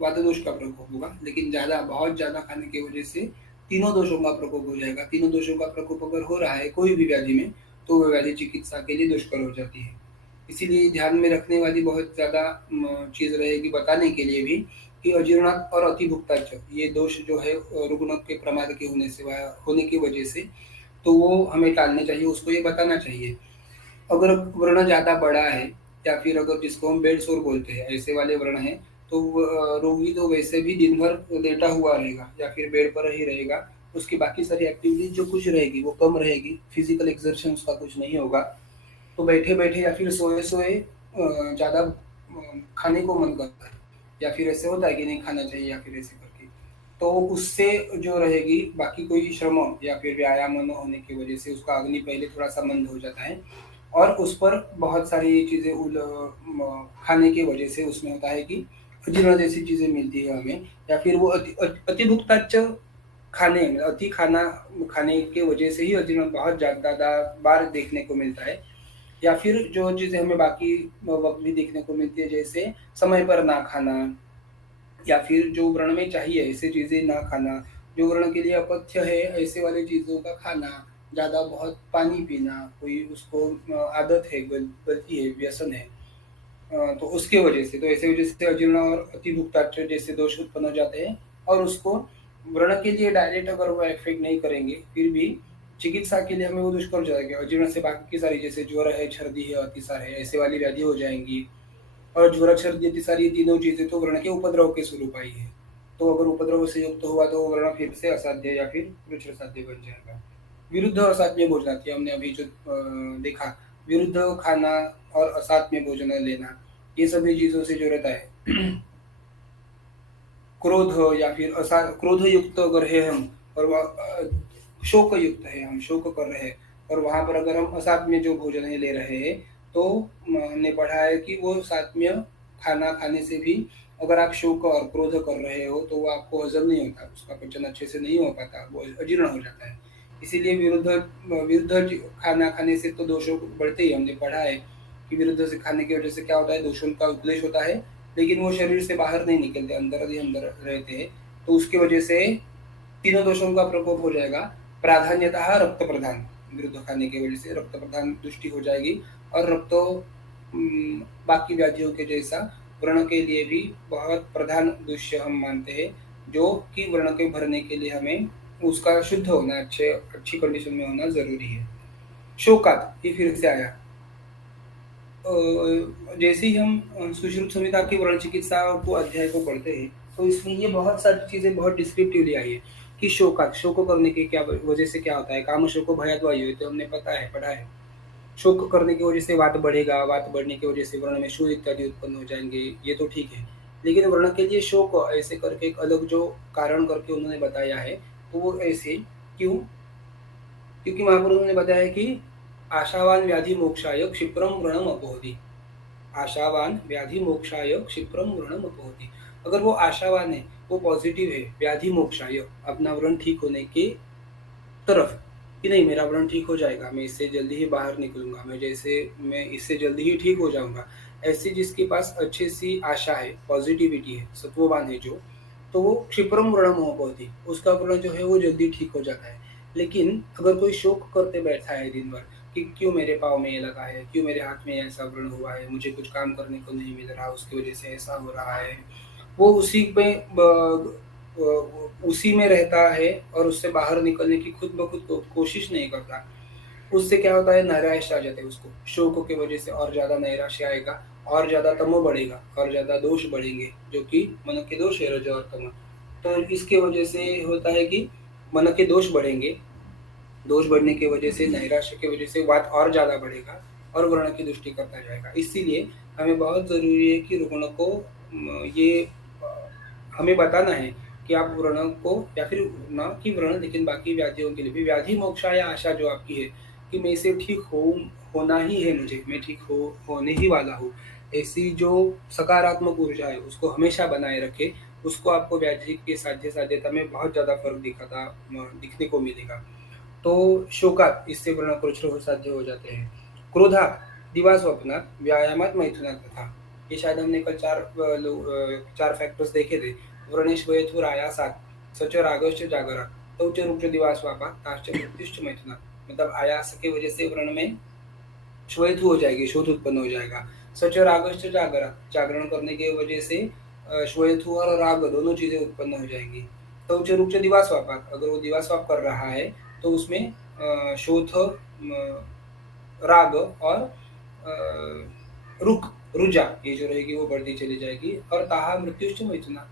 वात दोष का प्रकोप होगा, लेकिन ज्यादा बहुत ज्यादा खाने की वजह से तीनों दोषों का प्रकोप हो जाएगा। तीनों दोषों का प्रकोप अगर हो रहा है कोई भी व्याधि में, तो वो व्याधि चिकित्सा के लिए दुष्कर हो जाती है। इसीलिए ध्यान में रखने वाली बहुत ज़्यादा चीज़ रहेगी बताने के लिए भी कि अजीर्णात और अतिभुक्ताच ये दोष जो है रुग्ण के प्रमाद के होने की वजह से, तो वो हमें टालने चाहिए, उसको ये बताना चाहिए। अगर व्रण ज़्यादा बड़ा है या फिर अगर जिसको हम बेड सोर बोलते हैं, ऐसे वाले व्रण हैं, तो रोगी तो वैसे भी दिन भर लेटा हुआ रहेगा या फिर बेड पर ही रहेगा। उसकी बाकी सारी एक्टिविटीज़ जो कुछ रहेगी, वो कम रहेगी, फिज़िकल एक्सर्शन उसका कुछ नहीं होगा। तो बैठे-बैठे या फिर सोए-सोए ज़्यादा खाने को मन करता है या फिर ऐसे होता है कि नहीं खाना चाहिए या फिर ऐसे करके। तो उससे जो रहेगी बाकी कोई श्रम या फिर व्यायाम न होने की वजह से उसका अग्नि पहले थोड़ा-सा मंद हो जाता है और उस पर बहुत सारी चीज़ें खाने की वजह से उसमें होता है कि अजीर्ण जैसी चीज़ें मिलती है हमें या फिर वो अतिभुक्ताच अति खाना खाने की वजह से ही अजीर्ण बहुत ज़्यादा बार देखने को मिलता है। या फिर जो चीज़ें हमें बाकी वक़्त भी देखने को मिलती है जैसे समय पर ना खाना या फिर जो व्रण में चाहिए ऐसी चीज़ें ना खाना, जो व्रण के लिए अपथ्य है ऐसे वाली चीज़ों का खाना, ज़्यादा बहुत पानी पीना, कोई उसको आदत है, गलती है, व्यसन है। तो उसकी वजह से, तो ऐसे वजह से अजीर्ण और अतिभुक्ताचार जैसे दोष उत्पन्न हो जाते हैं और उसको व्रण के लिए डायरेक्ट अगर वो इफ़ेक्ट नहीं करेंगे, फिर भी चिकित्सा के लिए हमें वो दुष्कर हो जाएगा। अजीर्ण से बाकी की सारी जैसे ज्वर है, छर्दी है, अतिसार है, ऐसे वाली व्याधि हो जाएँगी और ज्वर, छर्दी, अतिसार ये तीनों चीज़ें तो व्रण के उपद्रव के स्वरूप आई है। तो अगर उपद्रव से युक्त हुआ तो वो व्रण फिर से असाध्य या फिर रुचिर साध्य बन जाएगा। विरुद्ध असात्म्य भोजनाती हमने अभी जो देखा, विरुद्ध खाना और असात्म्य भोजन लेना, ये सभी चीज़ों से जो रहता है क्रोध या फिर क्रोध युक्त अगर है हम और शोक युक्त है, हम शोक कर रहे हैं और वहाँ पर अगर हम असात्म्य जो भोजन है ले रहे हैं, तो हमने पढ़ा है कि वो सात्म्य खाना खाने से भी अगर आप शोक और क्रोध कर रहे हो, तो वो आपको हज़म नहीं होता, उसका पाचन अच्छे से नहीं हो पाता, वो अजीर्ण हो जाता है। इसीलिए विरुद्ध खाना खाने से तो दोषों बढ़ते ही, हमने पढ़ा है कि विरुद्ध से खाने की वजह से क्या होता है, दोषों का उपदेश होता है, लेकिन वो शरीर से बाहर नहीं निकलते, अंदर ही अंदर रहते हैं। तो उसकी वजह से तीनों दोषों का प्रकोप हो जाएगा। प्राधान्यतः रक्त प्रदान, विरुद्ध खाने की वजह से रक्त प्रदान दृष्टि हो जाएगी और बाकी व्याधियों के जैसा व्रण के लिए भी बहुत प्रधान दृश्य हम मानते हैं, जो कि व्रण के भरने के लिए हमें उसका शुद्ध होना, अच्छी कंडीशन में होना ज़रूरी है। शोकात, ये फिर से आया। जैसे ही हम सुश्रुत संहिता की व्रण चिकित्सा को अध्याय को पढ़ते हैं, तो इसमें ये बहुत सारी चीज़ें बहुत डिस्क्रिप्टिवली आई है कि शोकात, शोक करने की क्या वजह से क्या होता है, काम शोको भयात् वायु, तो हमने पता है, पढ़ा है। शोक करने की वजह से वात बढ़ेगा, वात बढ़ने की वजह से व्रण में शूल इत्यादि उत्पन्न हो जाएँगे, ये तो ठीक है। लेकिन व्रण के लिए शोक ऐसे करके एक अलग जो कारण करके उन्होंने बताया है, तो वो ऐसे क्यों? क्योंकि महापुरुषों ने बताया कि आशावान व्याधि मोक्षाय क्षिप्रम व्रणम अपोहति। आशावान व्याधि मोक्षाय क्षिप्रम व्रणम अपोहति। अगर वो आशावान है, वो पॉजिटिव है, व्याधि मोक्षाय, अपना व्रण ठीक होने के तरफ, कि नहीं मेरा व्रण ठीक हो जाएगा, मैं इससे जल्दी ही बाहर निकलूँगा, मैं इससे जल्दी ही ठीक हो जाऊँगा। ऐसी जिसके पास अच्छी-सी आशा है, पॉज़िटिविटी है, सत्ववान है जो, तो वो क्षिप्रम व्रणम होती, उसका व्रण जो है वो जल्दी ठीक हो जाता है। लेकिन अगर कोई शोक करते बैठा है दिन भर कि क्यों मेरे पाँव में ये लगा है, क्यों मेरे हाथ में ऐसा व्रण हुआ है, मुझे कुछ काम करने को नहीं मिल रहा, उसकी वजह से ऐसा हो रहा है। वो उसी में रहता है और उससे बाहर निकलने की खुद ब खुद कोशिश नहीं करता। उससे क्या होता है, नैराश्य आ जाता है उसको। शोक की वजह से और ज़्यादा नैराश्य आएगा, और ज़्यादा तमो बढ़ेगा और ज़्यादा दोष बढ़ेंगे, जो कि मन के दोष है, रज और तम। तो इसकी वजह से होता है कि मन के दोष बढ़ेंगे, दोष बढ़ने की वजह से, नैराश्य की वजह से वात और ज़्यादा बढ़ेगा और व्रण की दृष्टि करता जाएगा। इसीलिए हमें बहुत ज़रूरी है कि रुग्ण को ये हमें बताना है कि आप व्रण को या फिर ना कि व्रण, लेकिन बाकी व्याधियों के लिए भी, व्याधि मोक्षा या आशा जो आपकी है कि मैं इससे ठीक होना ही है, मुझे मैं ठीक होने ही वाला हूँ, ऐसी जो सकारात्मक ऊर्जा है उसको हमेशा बनाए रखें। उसको आपको व्याधि के साध्य-साध्यता में बहुत ज़्यादा फ़र्क दिखने को मिलेगा। तो शोकात, इससे व्रण कृच्छ्र साध्य हो जाते हैं। क्रोधात, दिवा स्वप्नात, व्यायामात, मैथुनात तथा। ये शायद हमने कल 4 फैक्टर्स देखे थे। व्रणेश वयथुर आयासात, सच रागश्च जागरात, तौ च रुक्ष दिवा स्वापात, ताश्च मृत्युश्च मैथुनात। मतलब आयास की वजह से व्रण में श्वेतु हो जाएगी, शोथ उत्पन्न हो जाएगा। सच रागश्च जागरण, जागरण करने की वजह से श्वेतु और राग दोनों चीजें उत्पन्न हो जाएंगी। तो उच्च रूप से दिवास्वापात, अगर वो दिवास्वाप कर रहा है तो उसमें शोथ, राग और रुक, रुजा ये जो रहेगी वो बढ़ती चली जाएगी। और ताहा मृत्युश्च मैथुना,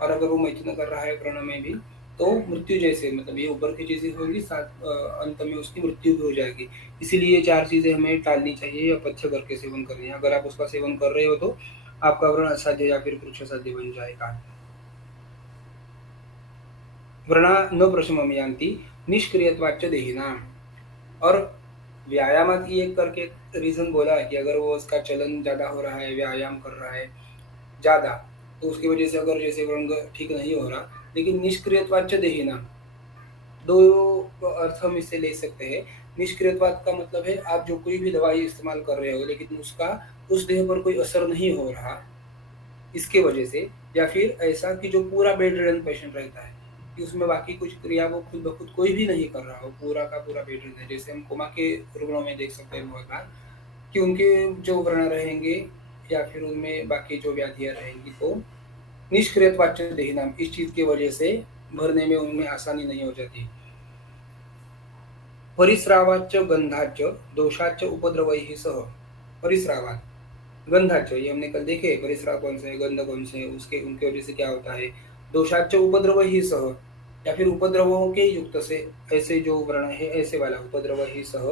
और अगर वो मैथुन कर रहा है प्रण में भी तो मृत्यु जैसे, मतलब ये ऊपर की चीजें होगी, साथ अंत में उसकी मृत्यु भी हो जाएगी। इसीलिए ये चार चीजें हमें टालनी चाहिए या पथ्य करके सेवन करनी है। अगर आप उसका सेवन कर रहे हो तो आपका व्रण असाध्य या फिर कृच्छ साध्य बन जाएगा। व्रणा न प्रशमयान्ति निष्क्रियत्वाच्च देहिनाम। और व्यायाम की एक करके रीजन बोला है कि अगर वो उसका चलन ज्यादा हो रहा है, व्यायाम कर रहा है ज्यादा, तो उसकी वजह से अगर जैसे व्रंग ठीक नहीं हो रहा, लेकिन निष्क्रियत्वाच्च देहिना, दो अर्थ हम इसे ले सकते हैं। निष्क्रियत्वात का मतलब है आप जो कोई भी दवाई इस्तेमाल कर रहे हो लेकिन उसका उस देह पर कोई असर नहीं हो रहा इसके वजह से, या फिर ऐसा कि जो पूरा बेड रिडन पेशेंट रहता है कि उसमें बाकी कुछ क्रिया वो खुद ब खुद कोई भी नहीं कर रहा हो, पूरा का पूरा बेड रिडन है। जैसे हम कोमा के रुग्णों में देख सकते हैं बहुत बार कि उनके जो व्रण रहेंगे या फिर उनमें बाकी जो व्याधियां रहेंगी तो निष्क्रियत्वाच्च देहिनाम, इस चीज की वजह से भरने में उनमें आसानी नहीं हो जाती। परिस्रावाच्च गंधाच्च दोषाच्च उपद्रवैः सह। परिस्रावात, गंधाच्च ये हमने कल देखे, परिस्राव कौन से है, गंध कौन से है, उसके उनके वजह से क्या होता है। दोषाच्च उपद्रवैः सह, या फिर उपद्रवों के युक्त से, ऐसे जो व्रण है ऐसे वाला उपद्रवैः सह।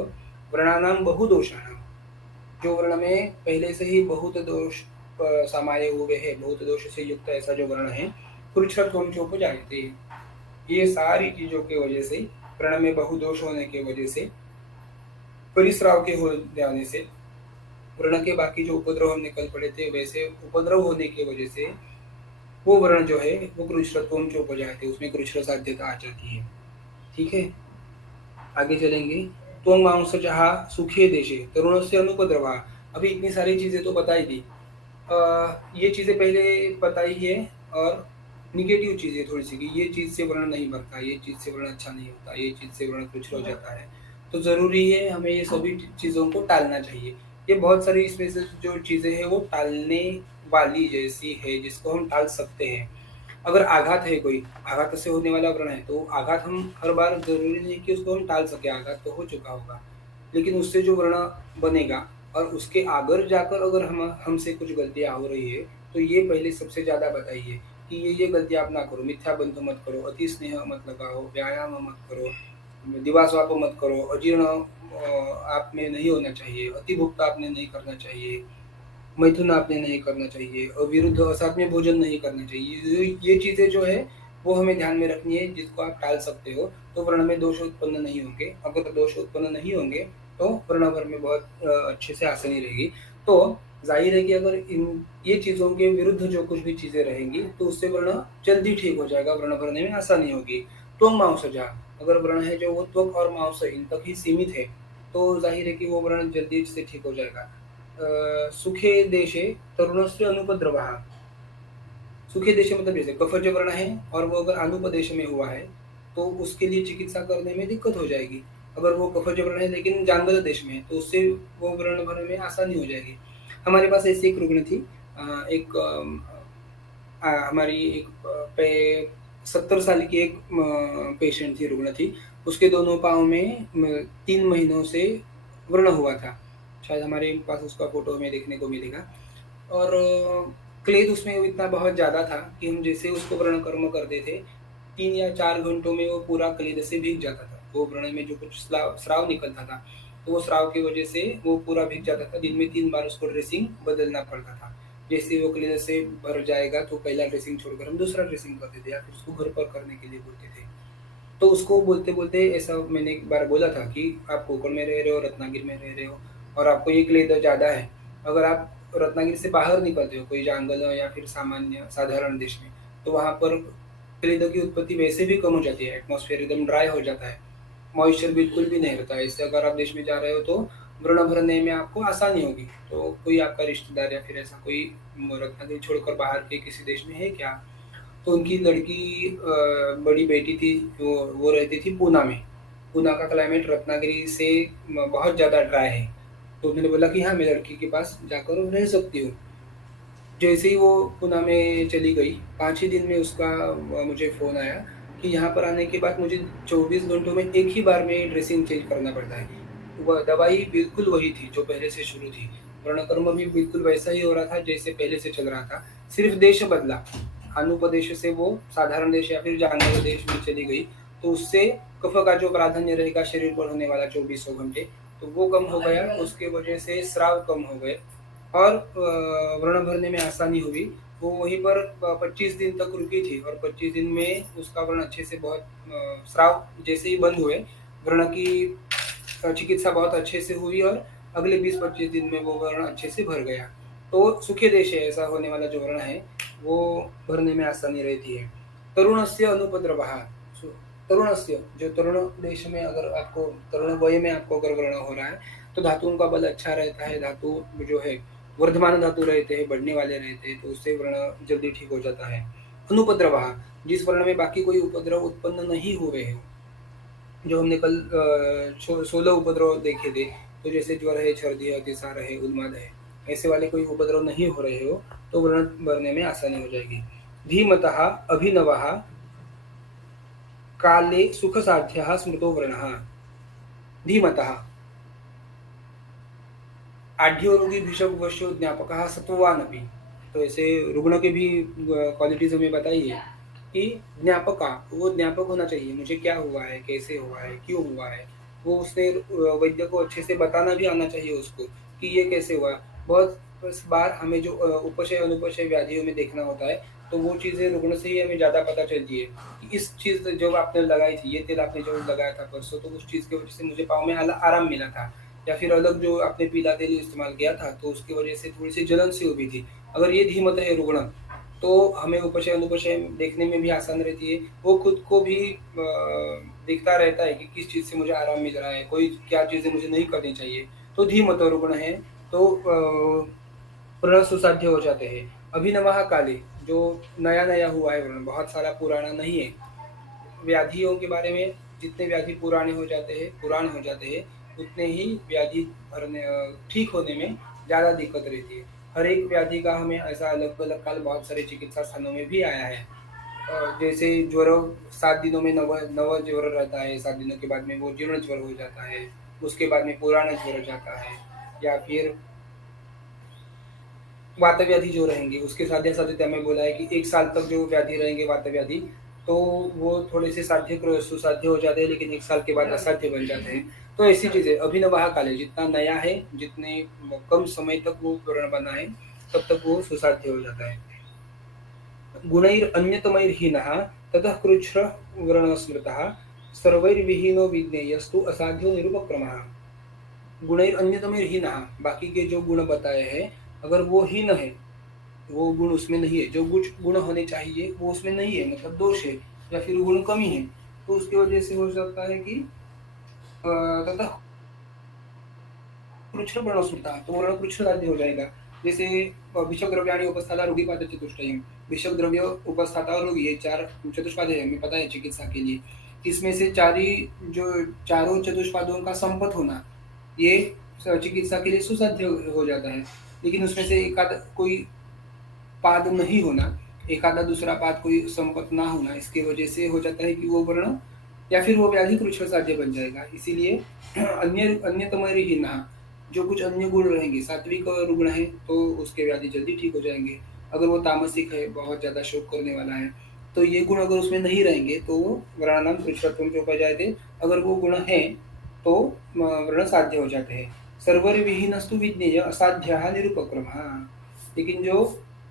व्रणानाम बहुदोषाणाम, जो वर्ण में पहले से ही बहुत दोष समाये हुए हैं, बहुत दोष से युक्त ऐसा जो वर्ण है, पुरुषत्वंशों को जानते हैं। ये सारी चीजों की वजह से, वर्ण में बहुदोष होने की वजह से, परिस्राव के हो जाने से, वर्ण के बाकी जो उपद्रव हम निकल पड़े थे वैसे उपद्रव होने की वजह से वो वर्ण जो है वो कृष्णत्वंशों को जाते हैं, उसमें कृष्ण साध्यता आ जाती है। ठीक है, आगे चलेंगे। त्वं मांसजः सुखे देशे तरुणस्य अनुपद्रवा। अभी इतनी सारी चीजें तो बताई दी, ये चीजें पहले बताई है। और निगेटिव चीजें थोड़ी सी कि ये चीज से वर्ण नहीं बनता, ये चीज से वर्ण अच्छा नहीं होता, ये चीज से वर्ण कुछ हो जाता है। तो जरूरी है हमें ये सभी चीजों को टालना चाहिए। ये बहुत सारी इसमें से जो चीजें हैं वो टालने वाली जैसी है जिसको हम टाल सकते हैं। अगर आघात है, कोई आघात से होने वाला व्रण है तो आघात हम हर बार जरूरी नहीं कि उसको हम टाल सके, आघात तो हो चुका होगा, लेकिन उससे जो व्रण बनेगा और उसके आगे जाकर अगर हम हमसे कुछ गलतियां हो रही है तो ये पहले सबसे ज्यादा बताइए कि ये गलतियां आप ना करो। मिथ्या बंध मत करो, अति स्नेह मत लगाओ, व्यायाम मत करो, दिवास्वाप मत करो, अजीर्ण आप में नहीं होना चाहिए, अति भुक्त आपने नहीं करना चाहिए, मैथुन आपने नहीं करना चाहिए, और विरुद्ध असात्म्य भोजन नहीं करना चाहिए। ये चीजें जो है वो हमें ध्यान में रखनी है, जिसको आप टाल सकते हो तो वर्ण में दोष उत्पन्न नहीं होंगे। अगर दोष उत्पन्न नहीं होंगे तो वर्ण भर में बहुत अच्छे से आसानी रहेगी। तो जाहिर है कि अगर इन ये चीजों के विरुद्ध जो कुछ भी चीजें रहेंगी तो उससे वर्ण जल्दी ठीक हो जाएगा, वर्ण भरने में आसानी होगी। त्वंग मांसजा, अगर वर्ण है जो वो त्वक और मांस इन तक ही सीमित है तो जाहिर है कि वो वर्ण जल्दी से ठीक हो जाएगा। सुखे देशे तरुणस्य अनुपद्रवः। सुखे देशे मतलब जैसे कफज वर्ण है और वो अगर अनुपदेश में हुआ है तो उसके लिए चिकित्सा करने में दिक्कत हो जाएगी। अगर वो कफज वर्ण है लेकिन जानवर देश में है तो उससे वो वर्ण भरने में आसानी हो जाएगी। हमारे पास ऐसी एक रुग्ण थी, एक हमारी एक 70 साल की एक पेशेंट थी, रुग्ण थी। उसके दोनों पाँव में 3 महीनों से व्रण हुआ था। शायद हमारे पास उसका फोटो हमें देखने को मिलेगा। और क्लेद उसमें इतना बहुत ज़्यादा था कि हम जैसे उसको व्रण कर्म करते थे 3 या 4 घंटों में वो पूरा क्लेद से भीग जाता था। वो व्रण में जो कुछ स्राव निकलता था तो वो स्राव की वजह से वो पूरा भीग जाता था। दिन में 3 बार उसको ड्रेसिंग बदलना पड़ता था। जैसे वो क्लेद से भर जाएगा तो पहला ड्रेसिंग छोड़कर हम दूसरा ड्रेसिंग करते थे या फिर उसको घर पर करने के लिए बोलते थे। तो उसको बोलते बोलते ऐसा मैंने एक बार बोला था कि आप कोकण में रह रहे हो, रत्नागिरी में रह रहे हो और आपको ये क्लेद ज़्यादा है। अगर आप रत्नागिरी से बाहर निकलते हो कोई जंगल या फिर सामान्य साधारण देश में तो वहाँ पर क्लेद की उत्पत्ति वैसे भी कम हो जाती है, एटमॉस्फेयर एकदम ड्राई हो जाता है, मॉइस्चर बिल्कुल भी नहीं रहता है। इससे अगर आप देश में जा रहे हो तो व्रण भरने में आपको आसानी होगी। तो कोई आपका रिश्तेदार या फिर ऐसा कोई रत्नागिरी छोड़कर बाहर के किसी देश में है क्या? तो उनकी लड़की बड़ी बेटी थी, वो रहती थी पूना में। पूना का क्लाइमेट रत्नागिरी से बहुत ज़्यादा ड्राई है। तो उन्होंने बोला कि हाँ, मैं लड़की के पास जाकर रह सकती हूँ। जैसे ही वो पूना में चली गई, 5 ही दिन में उसका मुझे फ़ोन आया कि यहाँ पर आने के बाद मुझे 24 घंटों में एक ही बार में ड्रेसिंग चेंज करना पड़ता है। वह दवाई बिल्कुल वही थी जो पहले से शुरू थी। वर्णक्रम भी बिल्कुल वैसा ही हो रहा था जैसे पहले से चल रहा था। सिर्फ़ देश बदला। अनुपदेश से वो साधारण देश या फिर जानवर देश में चली गई, तो उससे कफ का जो प्राधान्य रहेगा शरीर पर होने वाला चौबीसों घंटे, तो वो कम हो गया। उसके वजह से स्राव कम हो गए और व्रण भरने में आसानी हुई। वो वहीं पर 25 दिन तक रुकी थी और 25 दिन में उसका व्रण अच्छे से बहुत स्राव जैसे ही बंद हुए, व्रण की चिकित्सा बहुत अच्छे से हुई और अगले 20-25 दिन में वो व्रण अच्छे से भर गया। तो सुखे देश है ऐसा होने वाला जो व्रण है, वो भरने में आसानी रहती है। तरुणस्य अनुपद्रवः सु तरुणस्य जो तरुण देश में अगर आपको तरुण वय में आपको अगर व्रण हो रहा है, तो धातुओं का बल अच्छा रहता है, धातु जो है वर्धमान धातु रहते हैं, बढ़ने वाले रहते हैं, तो उससे व्रण जल्दी ठीक हो जाता है। अनुपद्रवः जिस वर्ण में बाकी कोई उपद्रव उत्पन्न नहीं हुए हैं, जो हमने कल 16 उपद्रव देखे थे, तो जैसे ज्वर है, छर्दी है, अतिसार है, उन्माद है, ऐसे वाले कोई उपद्रव नहीं हो रहे हो, तो व्रण भरने में आसानी हो जाएगी। धीमतः अभिनवः काले सुखसाध्यः स्मृतो व्रणः। धीमतः आढ्योरुगी भिषक वश्यो ज्ञापकः सत्ववानपि। तो ऐसे रुग्ण के भी क्वालिटीज हमें बताइए कि ज्ञापका वो ज्ञापक होना चाहिए, मुझे क्या हुआ है, कैसे हुआ है, क्यों हुआ है। वो उसने वैद्य को अच्छे से बताना भी आना चाहिए उसको कि ये कैसे हुआ। बहुत बस बार हमें जो उपशय अनुपशय व्याधियों में देखना होता है, तो वो चीज़ें रुग्ण से ही हमें ज़्यादा पता चलती है कि इस चीज़ जो आपने लगाई थी, ये तेल आपने जो लगाया था परसों, तो उस चीज़ की वजह से मुझे पाँव में आराम मिला था। या फिर अलग जो आपने पीला तेल इस्तेमाल किया था, तो उसकी वजह से थोड़ी-सी जलन सी हुई थी। अगर ये धीमत है रुग्ण, तो हमें उपशय अनुपशय देखने में भी आसान रहती है। वो खुद को भी देखता रहता है कि किस चीज़ से मुझे आराम मिल रहा है, कोई क्या चीज़ें मुझे नहीं करनी चाहिए। तो धीमत रुग्ण है, तो व्रण सुसाध्य हो जाते हैं। अभिनवः काले जो नया-नया हुआ है व्रण, बहुत सारा पुराना नहीं है। व्याधियों के बारे में जितने व्याधि पुराने हो जाते हैं, पुराने हो जाते हैं, उतने ही व्याधि ठीक होने में ज़्यादा दिक्कत रहती है। हर एक व्याधि का हमें ऐसा अलग-अलग काल बहुत सारे चिकित्सा स्थानों में भी आया है। जैसे ज्वर 7 दिनों में नवा नवा ज्वर रहता है, 7 दिनों के बाद में वो जीर्ण ज्वर हो जाता है, उसके बाद में पुराना ज्वर हो जाता है या फिर वात व्याधि जो रहेंगी उसके साध्य-साध्यता में बोला है कि 1 साल तक जो व्याधि रहेंगे वात व्याधि, तो वो थोड़े से सुसाध्य हो जाते हैं, लेकिन 1 साल के बाद असाध्य बन जाते हैं। तो ऐसी चीज़ें अभिनवः काले जितना नया है, जितने कम समय तक वो व्रण बना है, तब तक वो सुसाध्य हो जाता है। गुणैरन्यतमैर्हीनः ततः कृच्छ्रव्रणस्मृतः सर्वैर्विहीनो विज्ञेयस्तु असाध्यो निरुपक्रमः। गुणैरन्यतमैर्हीनः बाकी के जो गुण बताए हैं, अगर वो हीन है, वो गुण उसमें नहीं है, जो कुछ गुण होने चाहिए वो उसमें नहीं है, मतलब दोष है या फिर गुण कमी है, तो उसकी वजह से हो सकता है कि ततः कृच्छ्र वर्णस्मृतः, तो वर्ण कृच्छ्र साध्य हो जाएगा। जैसे विषक द्रव्याणि उपस्थाता रोगीपाद चतुष्टयम्, विषक द्रव्य उपस्थाता और रोगी, ये 4 चतुष्पाद है, हमें पता है चिकित्सा के लिए। इसमें से 4 ही जो चारों चतुष्पादों का संपत होना, ये चिकित्सा के लिए सुसाध्य हो जाता है। लेकिन उसमें से एक आध कोई पाद नहीं होना, एक आधा दूसरा पाद कोई संपत ना होना, इसकी वजह से हो जाता है कि वो वर्ण या फिर वो व्याधि कृच्छ्र साध्य बन जाएगा। इसीलिए अन्यतमैर्हीनः जो कुछ अन्य गुण रहेंगे, सात्विक रुग्ण है तो उसके व्याधि जल्दी ठीक हो जाएंगे। अगर वो तामसिक है, बहुत ज़्यादा शोक करने वाला है, तो ये गुण अगर उसमें नहीं रहेंगे तो व्रणानां कृच्छ्रत्वं च उपजायते। अगर वो गुण हैं तो व्रण साध्य हो जाते हैं। सर्वैर्विहीनस्तु विज्ञेय असाध्यः निरुपक्रमः। लेकिन जो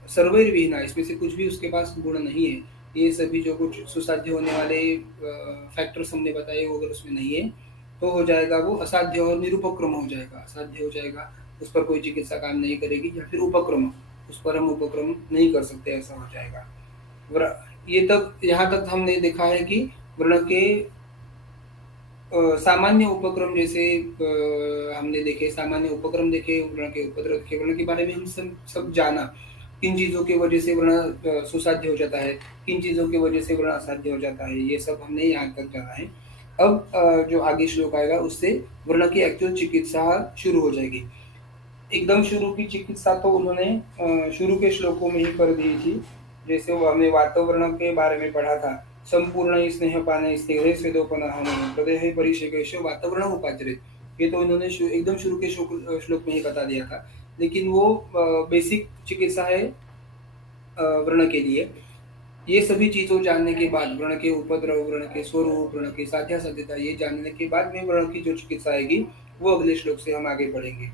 सर्वैर्विहीन इसमें से कुछ भी उसके पास गुण नहीं है, ये सभी जो कुछ सुसाध्य होने वाले फैक्टर्स हमने बताए वो अगर उसमें नहीं है, तो हो जाएगा वो असाध्य और निरुपक्रम हो जाएगा, असाध्य हो जाएगा। उस पर कोई चिकित्सा काम नहीं करेगी या फिर उपक्रम, उस पर हम उपक्रम नहीं कर सकते, ऐसा हो जाएगा। ये तक यहाँ तक हमने देखा है कि व्रण के सामान्य उपक्रम जैसे हमने देखे, सामान्य उपक्रम देखे, व्रण के उपद्रव देखे, व्रण के बारे में हम सब जाना। किन चीज़ों की वजह से व्रण सुसाध्य हो जाता है, किन चीज़ों की वजह से व्रण असाध्य हो जाता है, ये सब हमने यहाँ तक जाना है। अब जो आगे श्लोक आएगा उससे वर्ण की एक्चुअल चिकित्सा शुरू हो जाएगी। एकदम शुरू की चिकित्सा तो उन्होंने शुरू के श्लोकों में ही कर दी थी। जैसे वो हमने वातावरण के बारे में पढ़ा था, संपूर्ण ही स्नेहपाने स्निग्धे स्वेदोपनहानि हृदय परिशेकेश वातावरण उपाचरित। ये तो इन्होंने एकदम शुरू के श्लोक में ही बता दिया था। लेकिन वो बेसिक चिकित्सा है वर्ण के लिए। ये सभी चीज़ों जानने के बाद वर्ण के उपद्रव, वर्ण के स्वरूप, वर्ण की साध्यासाध्यता ये जानने के बाद में वर्ण की जो चिकित्सा आएगी वो अगले श्लोक से हम आगे पढ़ेंगे।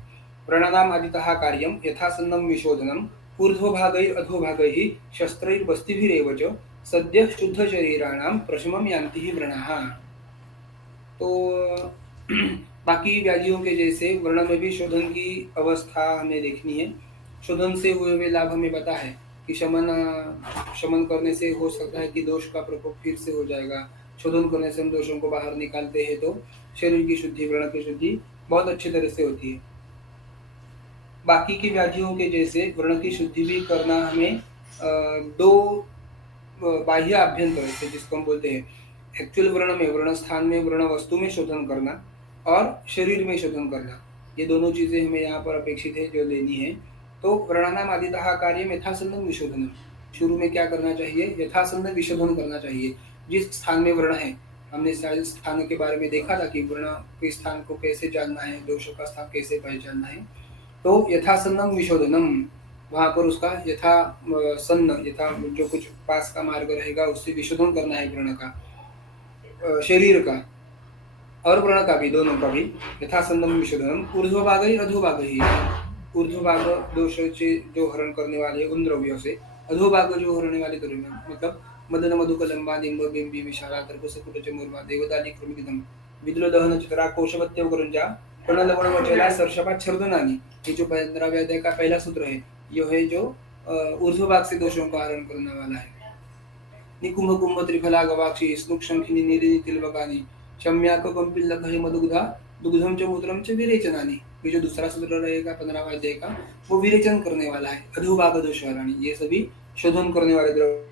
व्रणानाम आदितः कार्यम यथासन्नं विशोधनम ऊर्ध्वभागैः अधोभागैः शस्त्रैर्बस्तिभिरेव च सद्यः शुद्धशरीराणां प्रशमं यान्ति हि व्रणाः। तो बाकी व्याधियों के जैसे वर्ण में भी शोधन की अवस्था हमें देखनी है। शोधन से हुए हुए लाभ हमें पता है कि शमन करने से हो सकता है कि दोष का प्रकोप फिर से हो जाएगा। शोधन करने से हम दोषों को बाहर निकालते हैं तो शरीर की शुद्धि, वर्ण की शुद्धि बहुत अच्छी तरह से होती है। बाकी की व्याधियों के जैसे वर्ण की शुद्धि भी करना हमें दो बाह्य आभ्यंतर से जिसको हम बोलते हैं एक्चुअल वर्ण में, वर्ण स्थान में, वर्ण वस्तु में शोधन करना और शरीर में शोधन करना, ये दोनों चीजें हमें यहाँ पर अपेक्षित है जो लेनी है। तो व्रणानाम आदितः कार्यम यथासन्नं विशोधनम, शुरू में क्या करना चाहिए, यथासन्न विशोधन करना चाहिए। जिस स्थान में वर्ण है, हमने सारे स्थानों के बारे में देखा था कि वर्ण के स्थान को कैसे जानना है, दोषों का स्थान कैसे पहचानना है। तो यथासन्नम विशोधनम, वहाँ पर उसका यथा सन्न, यथा जो कुछ पास का मार्ग रहेगा उससे विशोधन करना है वर्ण का, शरीर का और वर्ण का भी, दोनों का भी। यथासन्नम विशोधनम ऊर्ध्वभागैः अधोभागैः, ऊर्ध्वभाग दोष से जो हरण करने वाले उन द्रव्यों से, अधोभाग जो हरने वाले द्रव्य मतलब मदन मधुकलंबा निम्ब बिंबी विशाला तर्कुसकुट चमूर्मा देवदाली कृमिदम विद्युल दहन चित्रा कोशवत्य गुरुंजा कर्ण लवण वचला सर्षपा छर्दनानी, ये जो 15वें अध्याय का पहला सूत्र है, यह है जो ऊर्ध्वभाग से दोषों का हरण करने वाला है। निकुंभ कुंभ त्रिफला गवाक्षी स्नुक शंखिनी नीलिनी तिलवकानी शम्याक कंपिल्लक है मधुग्धा दुग्धम च मूत्रम च विरेचनानी, ये जो दूसरा सूत्र रहेगा 15वां अध्याय का, वो विरेचन करने वाला है। अधोभाग दोष हरानी, ये सभी शोधन करने वाले द्रव्य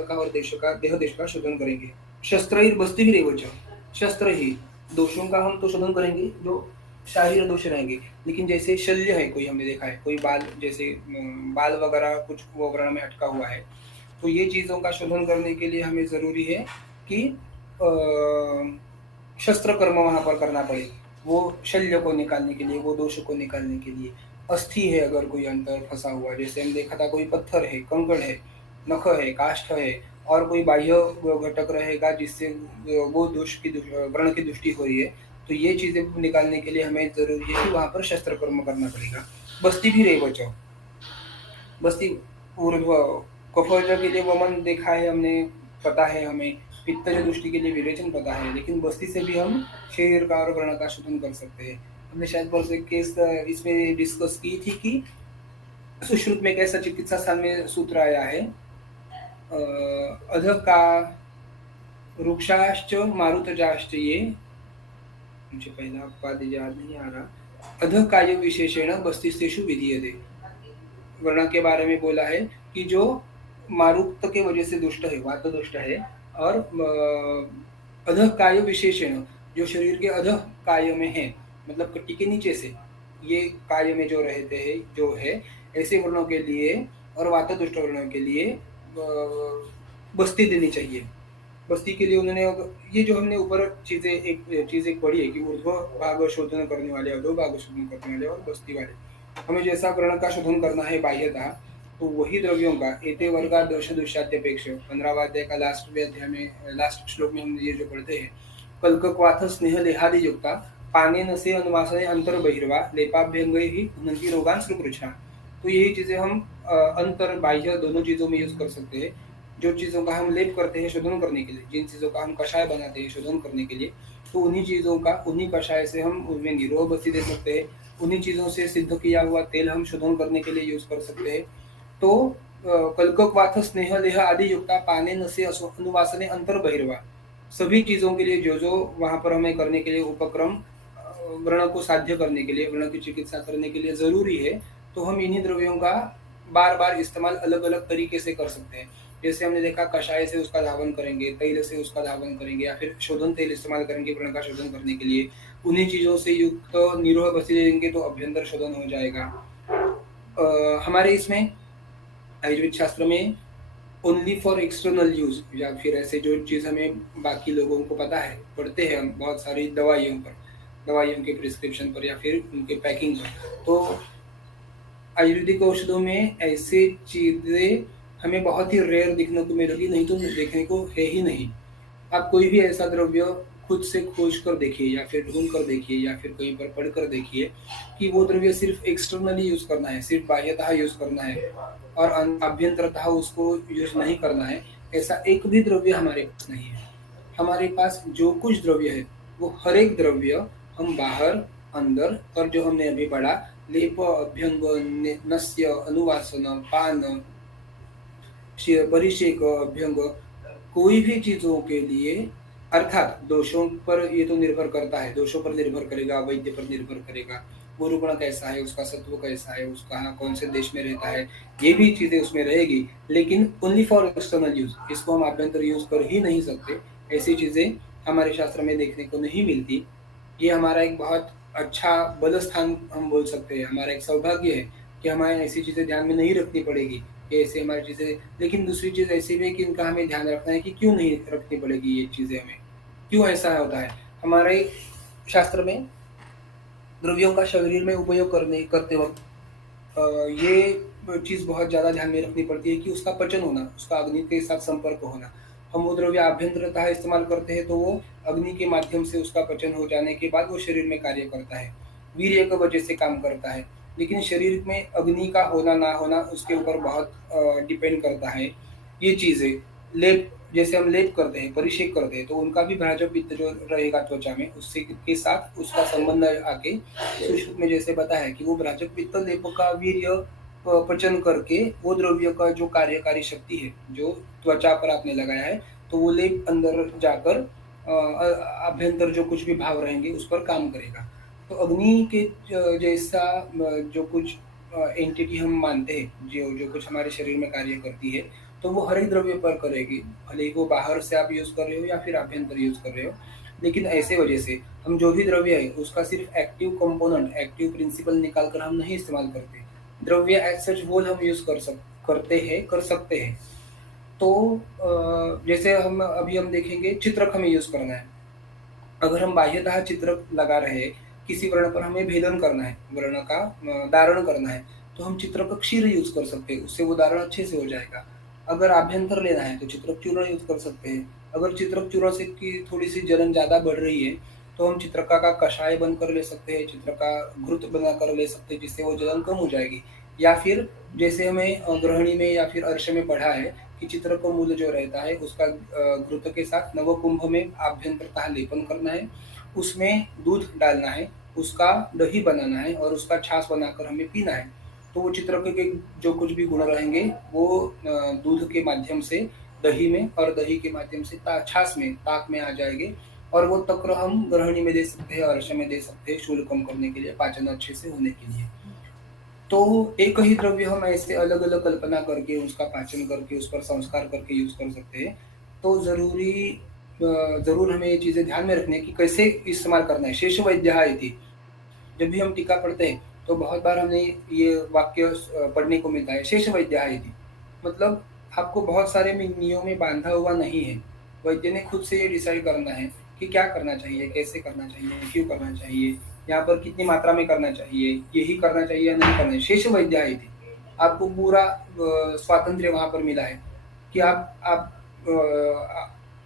का और देश का, देह देश का शोधन करेंगे। शस्त्र बस्ती भी रेवच, शस्त्र ही दोषों का हम तो शोधन करेंगे जो शारीरिक दोष रहेंगे। लेकिन जैसे शल्य है, कोई हमने देखा है कोई बाल, जैसे बाल वगैरह कुछ वो वर्ण में अटका हुआ है, तो ये चीजों का शोधन करने के लिए हमें जरूरी है कि शस्त्र कर्म वहां पर करना पड़े, वो शल्य को निकालने के लिए, वो दोष को निकालने के लिए। अस्थि है अगर कोई अंतर फंसा हुआ, जैसे हम देखा था कोई पत्थर है, कंकड़ है, नख है, काष्ठ है और कोई बाह्य घटक रहेगा जिससे वो दोष की व्रण की दृष्टि हो रही है, तो ये चीजें निकालने के लिए हमें जरूरी है कि वहां पर शस्त्र कर्म करना पड़ेगा। बस्ती भी रही बचाओ, बस्ती ऊर्ध्व कफोज के लिए वमन देखा है हमने, पता है हमें, पित्तज दृष्टि के लिए विरेचन पता है, लेकिन बस्ती से भी हम शरीर का और वर्ण का शोधन कर सकते हैं। हमने शायद पर से केस इसमें डिस्कस की थी कि सुश्रुत में कैसा चिकित्सा स्थान में सूत्र आया है, अध का वृक्षाश्च मारुतजाश्च, ये मुझे पहला पद याद नहीं आ रहा। अध काय विशेषण बस्तिस्तेषु विधीयते, वर्ण के बारे में बोला है कि जो मारुत के वजह से दुष्ट है, वात दुष्ट है, और अध काय विशेषण जो शरीर के अध काय में है, मतलब कट्टी के नीचे से ये काय में जो रहते हैं जो है, ऐसे वर्णों के लिए और वात दुष्ट वर्णों के लिए बस्ती देनी चाहिए। बस्ती के लिए उन्होंने, ये जो हमने ऊपर चीजें एक चीज एक पढ़ी है कि ऊर्ध्व भाग शोधन करने वाले, अधो भाग शोधन करने वाले और बस्ती वाले, हमें जैसा वर्ण का शोधन करना है बाह्यता, तो वही द्रव्यों का एते वर्गा दोष दुष्यात्यपेक्ष 15वां अध्याय का लास्ट अध्याय में, लास्ट श्लोक में हम ये जो पढ़ते हैं, कल्कक्वाथ स्नेह देहादि युक्ता पानेन से अनुवासने अंतर बहिर्वा लेपाभ्यंगै ही उन्नति रोगान सुकृष्णा। तो यही चीजें हम अंतर बाह्य दोनों चीजों में यूज कर सकते हैं। जो चीजों का हम लेप करते हैं शोधन करने के लिए, जिन चीजों का हम कषाय बनाते हैं शोधन करने के लिए, तो उन्हीं चीजों का, उन्हीं कषाय से हम उनमें निरोग बस्ती दे सकते हैं। उन्हीं चीजों से सिद्ध किया हुआ तेल हम शोधन करने के लिए यूज कर सकते हैं। तो कल्कक्वाथ स्नेह लेह आदि युक्ता पाने नसे अनुवासने अंतर बहिर्वा, सभी चीजों के लिए जो जो वहां पर हमें करने के लिए उपक्रम व्रण को साध्य करने के लिए, व्रण की चिकित्सा करने के लिए जरूरी है, तो हम इन्हीं द्रव्यों का बार बार इस्तेमाल अलग अलग तरीके से कर सकते हैं। जैसे हमने देखा कषाय से उसका धावन करेंगे, तैल से उसका धावन करेंगे या फिर शोधन तेल इस्तेमाल करेंगे व्रण का शोधन करने के लिए। उन्हीं चीज़ों से युक्त निरोह बसी लेंगे तो अभ्यंतर शोधन हो जाएगा। हमारे इसमें आयुर्वेद शास्त्र में ओनली फॉर एक्सटर्नल यूज़ या फिर ऐसे जो चीज़ हमें बाकी लोगों को पता है, पढ़ते हैं हम बहुत सारी दवाइयों पर, दवाइयों के प्रिस्क्रिप्शन पर या फिर उनके पैकिंग पर। तो आयुर्वेदिक औषधों में ऐसी चीज़ें हमें बहुत ही रेयर देखने को मिलेगी, नहीं तो देखने को है ही नहीं। आप कोई भी ऐसा द्रव्य खुद से खोज कर देखिए या फिर ढूँढ कर देखिए या फिर कहीं पर पढ़ कर देखिए कि वो द्रव्य सिर्फ़ एक्सटर्नली यूज़ करना है, सिर्फ़ बाह्यतः यूज़ करना है और आभ्यंतरतः उसको यूज़ नहीं करना है, ऐसा एक भी द्रव्य हमारे पास नहीं है। हमारे पास जो कुछ द्रव्य है, वो हर एक द्रव्य हम बाहर, अंदर और जो हमने अभी पढ़ा लेप, अभ्यंग, नस्य, अनुवासन, पान, परिषेक, अभ्यंग कोई भी चीज़ों के लिए अर्थात दोषों पर ये तो निर्भर करता है, दोषों पर निर्भर करेगा, वैद्य पर निर्भर करेगा, वो रुग्ण कैसा है, उसका सत्व कैसा है, उसका कौन से देश में रहता है, ये भी चीज़ें उसमें रहेगी। लेकिन ओनली फॉर एक्सटर्नल यूज़, इसको हम आभ्यंतर यूज़ कर ही नहीं सकते, ऐसी चीज़ें हमारे शास्त्र में देखने को नहीं मिलती। ये हमारा एक बहुत अच्छा बलस्थान हम बोल सकते हैं, हमारा एक सौभाग्य है कि हमें ऐसी चीज़ें ध्यान में नहीं रखनी पड़ेगी, कि ऐसे हमारी चीज़ें। लेकिन दूसरी चीज़ ऐसी भी है कि इनका हमें ध्यान रखना है कि क्यों नहीं रखनी पड़ेगी ये चीज़ें हमें, क्यों ऐसा होता है? हमारे शास्त्र में द्रव्यों का शरीर में उपयोग करते वक़्त ये चीज़ बहुत ज़्यादा ध्यान में रखनी पड़ती है कि उसका पचन होना, उसका अग्नि के साथ संपर्क होना। हम वो द्रव्य आभ्यंतरतः इस्तेमाल करते हैं तो वो अग्नि के माध्यम से उसका पचन हो जाने के बाद वो शरीर में कार्य करता है, वीर्य की वजह से काम करता है। लेकिन शरीर में अग्नि का होना ना होना उसके ऊपर बहुत डिपेंड करता है ये चीज़ें। लेप जैसे हम लेप करते हैं, परिषेक करते हैं तो उनका भी भ्राजक पित्त जो रहेगा त्वचा में उससे के साथ उसका संबंध आके सुश्रुत में जैसे बताया कि वो भ्राजक पित्त लेप का वीर्य पचन करके वो द्रव्य का जो कार्यकारी शक्ति है, जो त्वचा पर आपने लगाया है, तो वो लेप अंदर जाकर आभ्यंतर जो कुछ भी भाव रहेंगे उस पर काम करेगा। तो अग्नि के जैसा जो कुछ एंटिटी हम मानते हैं, जो कुछ हमारे शरीर में कार्य करती है, तो वो हर एक द्रव्य पर करेगी। भले ही वो बाहर से आप यूज़ कर रहे हो या फिर आभ्यंतर यूज़ कर रहे हो। लेकिन ऐसे वजह से हम जो भी द्रव्य है उसका सिर्फ़ एक्टिव कंपोनेंट, एक्टिव प्रिंसिपल निकाल कर हम नहीं इस्तेमाल करते। द्रव्य एज़ सच होल हम यूज़ कर सकते हैं। तो जैसे हम देखेंगे चित्रक हमें यूज़ करना है। अगर हम बाह्यतः चित्रक लगा रहे हैं, किसी वर्ण पर हमें भेदन करना है, वर्ण का दारण करना है, तो हम चित्रक क्षीर यूज़ कर सकते हैं, उससे वो दारण अच्छे से हो जाएगा। अगर आभ्यंतर लेना है तो चित्रक चूर्ण यूज़ कर सकते हैं। अगर चित्रक चूर्ण से की थोड़ी-सी जलन ज़्यादा बढ़ रही है, तो हम चित्रका का कषाय बनकर ले सकते हैं, चित्रका घृत बनाकर ले सकते हैं, जिससे वो जलन कम हो जाएगी। या फिर जैसे हमें गृहिणी में या फिर अर्श में पढ़ा है कि चित्रक मूल जो रहता है उसका घृत के साथ नवकुंभ में आभ्यंतरतः लेपन करना है, उसमें दूध डालना है, उसका दही बनाना है और उसका छाछ बनाकर हमें पीना है। तो वो चित्रक के जो कुछ भी गुण रहेंगे वो दूध के माध्यम से दही में और दही के माध्यम से छाछ में, ताक में आ जाएँगे और वो तक्र हम गृहिणी में दे सकते हैं, अर्श में दे सकते हैं, शूल कम करने के लिए, पाचन अच्छे से होने के लिए। तो एक ही द्रव्य हम ऐसे अलग-अलग कल्पना करके, उसका पाचन करके, उस पर संस्कार करके यूज़ कर सकते हैं। तो ज़रूर हमें ये चीज़ें ध्यान में रखनी है कि कैसे इस्तेमाल करना है। शेष वैद्यः इति। जब भी हम टीका पढ़ते हैं, तो बहुत बार हमें ये वाक्य पढ़ने को मिलता है, शेष वैद्यः इति। मतलब आपको बहुत सारे में नियमों में बाँधा हुआ नहीं है। वैद्य ने खुद से ये डिसाइड करना है कि क्या करना चाहिए, कैसे करना चाहिए, क्यों करना चाहिए, यहाँ पर कितनी मात्रा में करना चाहिए, यही करना चाहिए या नहीं करना चाहिए। शेष वैद्यः इति। आपको पूरा स्वातंत्र्य वहाँ पर मिला है कि आप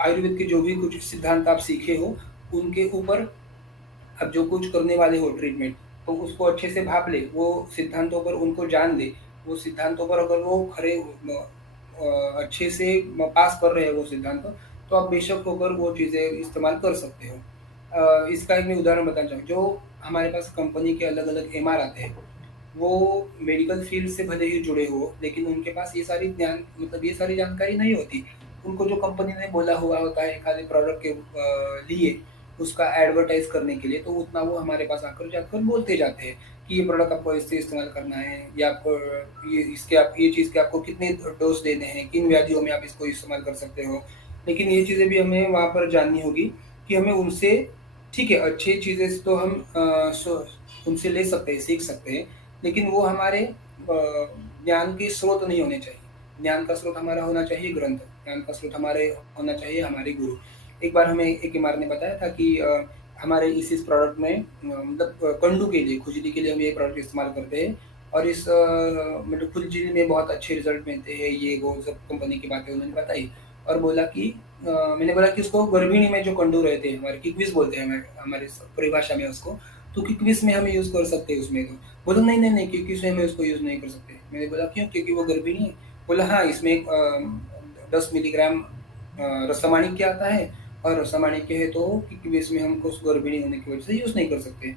आयुर्वेद के जो भी कुछ सिद्धांत आप सीखे हो, उनके ऊपर अब जो कुछ करने वाले हो ट्रीटमेंट, तो उसको अच्छे से भाप ले, वो सिद्धांतों पर उनको जान ले, वो सिद्धांतों पर अगर वो अच्छे से पास कर रहे हैं वो सिद्धांत, तो आप बेशक होकर वो चीज़ें इस्तेमाल कर सकते हो। इसका एक मैं उदाहरण बताना चाहूँ, जो हमारे पास कंपनी के अलग-अलग एमआर आते हैं, वो मेडिकल फील्ड से भले ही जुड़े हो, लेकिन उनके पास ये सारी जानकारी नहीं होती। उनको जो कंपनी ने बोला हुआ होता है एक आधे प्रोडक्ट के लिए, उसका एडवर्टाइज करने के लिए, तो उतना वो हमारे पास आकर जाकर बोलते जाते हैं कि ये प्रोडक्ट आपको ऐसे इस्तेमाल करना है, या आपको ये चीज़ के आपको कितने डोज देने हैं, किन व्याधियों में आप इसको इस्तेमाल कर सकते हो। लेकिन ये चीज़ें भी हमें वहाँ पर जाननी होगी कि हमें उनसे, ठीक है, अच्छी चीज़ें तो हम उनसे ले सकते हैं, सीख सकते हैं, लेकिन वो हमारे ज्ञान के स्रोत नहीं होने चाहिए। ज्ञान का स्रोत हमारा होना चाहिए ग्रंथ, ज्ञान का स्रोत हमारे होना चाहिए हमारे गुरु। एक बार हमें एक बीमार ने बताया था कि हमारे इस प्रोडक्ट में मतलब कंडू के लिए, खुजली के लिए हम ये प्रोडक्ट इस्तेमाल करते हैं, और इस मतलब खुजली में बहुत अच्छे रिजल्ट मिलते हैं, ये वो सब कंपनी की बातें उन्होंने बताई। और बोला कि मैंने बोला कि उसको गर्भिणी में जो कंडू रहते हैं, हमारे किकविस बोलते हैं हमारे परिभाषा में उसको, तो किकविस में हम यूज़ कर सकते हैं उसमें तो। बोला नहीं, नहीं, नहीं, किकविस में उसको यूज़ नहीं कर सकते। मैंने बोला क्यों? क्योंकि वो गर्भिणी है। बोला हाँ, इसमें 10 मिलीग्राम रसामाणिक्य आता है, और रसामाणिक्य है तो किकविस में हमको उस गर्भिणी होने की वजह से यूज़ नहीं कर सकते।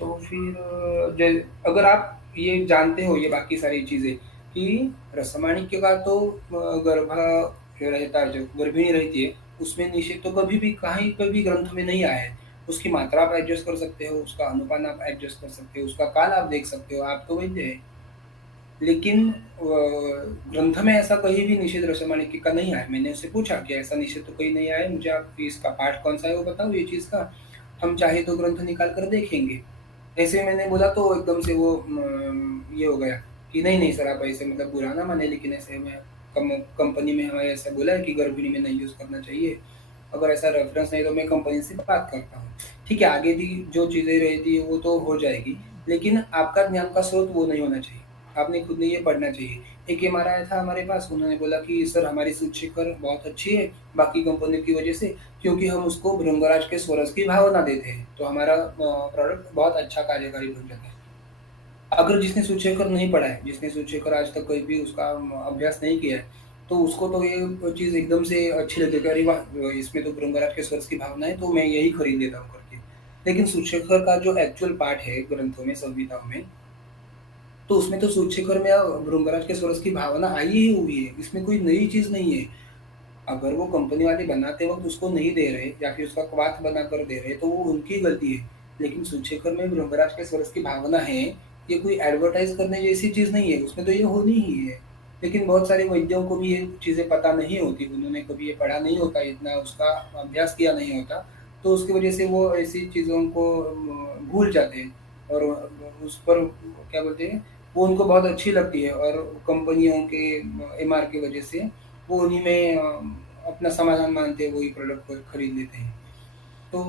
तो फिर अगर आप ये जानते हो ये बाकी सारी चीज़ें कि रसामाणिक्य का तो गर्भ रहता है, जो गर्भिणी रहती है, उसमें निषेध तो कभी भी कहीं पे भी ग्रंथ में नहीं आया है। उसकी मात्रा आप एडजस्ट कर सकते हो, उसका अनुपान आप एडजस्ट कर सकते हो, उसका काल आप देख सकते हो, आप तो वैद्य है। लेकिन ग्रंथ में ऐसा कहीं भी निषेध रसमाणिक्य का नहीं आया। मैंने उससे पूछा कि ऐसा निषेध तो कहीं नहीं आया है, मुझे आप इसका पाठ कौन-सा है वो बताओ ये चीज़ का, हम चाहे तो ग्रंथ निकाल कर देखेंगे। ऐसे मैंने बोला तो एकदम से वो ये हो गया कि नहीं, नहीं सर, आप ऐसे मतलब बुरा ना माने, लेकिन ऐसे में कंपनी में हमारे ऐसा बोला है कि गर्भिणी में नहीं यूज़ करना चाहिए। अगर ऐसा रेफ़रेंस नहीं तो मैं कंपनी से बात करता हूँ। ठीक है, आगे की जो चीज़ें रहती है वो तो हो जाएगी, लेकिन आपका ज्ञान का स्रोत वो नहीं होना चाहिए। आपने खुद ने ये पढ़ना चाहिए। एक एमआर आया था हमारे पास, उन्होंने बोला कि सर हमारी सूचीकर बहुत अच्छी है, बाकी कंपनियों की वजह से, क्योंकि हम उसको भृंगराज के स्वरस की भावना देते हैं, तो हमारा प्रोडक्ट बहुत अच्छा कार्यकारी बन जाता है। अगर जिसने सूचीकर नहीं पढ़ा है, जिसने सूचीकर आज तक कहीं भी उसका अभ्यास नहीं किया है, तो उसको तो ये चीज़ एकदम से अच्छी लगेगी, अरे वाह! इसमें तो भृंगराज के स्वरस की भावना है, तो मैं यही खरीद लेता हूँ करके। लेकिन सूचीकर का जो एक्चुअल पार्ट है ग्रंथों में, संहिताओं में, तो उसमें तो सूच्यकर में भृंगराज के स्वरस की भावना आई ही हुई है, इसमें कोई नई चीज़ नहीं है। अगर वो कंपनी वाले बनाते वक़्त उसको नहीं दे रहे या फिर उसका क्वाथ बनाकर दे रहे, तो वो उनकी गलती है। लेकिन सूच्यकर में भृंगराज के स्वरस की भावना है, ये कोई एडवर्टाइज़ करने जैसी चीज़ नहीं है, उसमें तो ये होनी ही है। लेकिन बहुत सारे वैद्यों को भी ये चीज़ें पता नहीं होती, उन्होंने कभी ये पढ़ा नहीं होता, इतना उसका अभ्यास किया नहीं होता, तो उसकी वजह से वो ऐसी चीज़ों को भूल जाते हैं, और उस पर क्या बोलते हैं, वो उनको बहुत अच्छी लगती है, और कंपनियों के एमआर की वजह से वो उन्हीं में अपना समाधान मानते हैं, वही प्रोडक्ट को खरीद लेते हैं। तो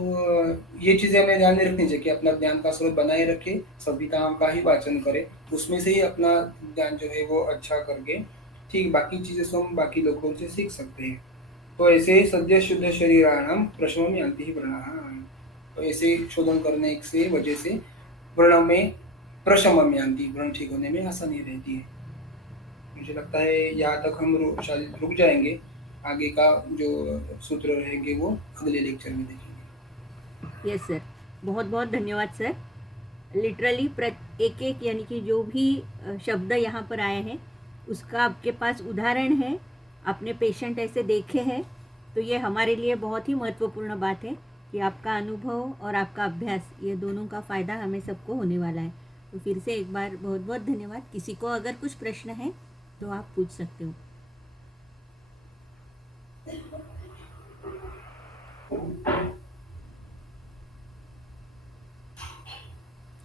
ये चीज़ें हमें ध्यान में रखनी चाहिए कि अपना ज्ञान का स्रोत बनाए रखें, संहिताओं का ही वाचन करें, उसमें से ही अपना ज्ञान जो है वो अच्छा करके, ठीक बाकी चीज़ें तो हम बाकी लोगों से सीख सकते हैं। तो ऐसे सद्य शुद्ध शरीराणाम प्रशमं यान्ति ही व्रणाः। तो ऐसे शोधन करने से वजह से व्रण में प्रशमं यान्ति, व्रण ठीक होने में आसानी रहती है। मुझे लगता है यहाँ तक हम शायद रुक जाएँगे, आगे का जो सूत्र रहेंगे वो अगले लेक्चर में देखेंगे। यस सर, बहुत बहुत धन्यवाद सर। लिटरली एक एक यानी कि जो भी शब्द यहाँ पर आए हैं उसका आपके पास उदाहरण है, आपने पेशेंट ऐसे देखे हैं, तो ये हमारे लिए बहुत ही महत्वपूर्ण बात है कि आपका अनुभव और आपका अभ्यास ये दोनों का फ़ायदा हमें सबको होने वाला है। तो फिर से एक बार बहुत बहुत धन्यवाद। किसी को अगर कुछ प्रश्न है तो आप पूछ सकते हो।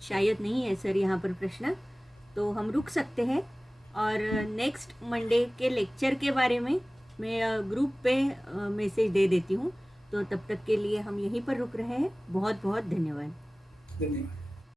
शायद नहीं है सर यहाँ पर प्रश्न, तो हम रुक सकते हैं, और नेक्स्ट मंडे के लेक्चर के बारे में मैं ग्रुप पे मैसेज दे देती हूँ। तो तब तक के लिए हम यहीं पर रुक रहे हैं। बहुत बहुत धन्यवाद। धन्यवाद।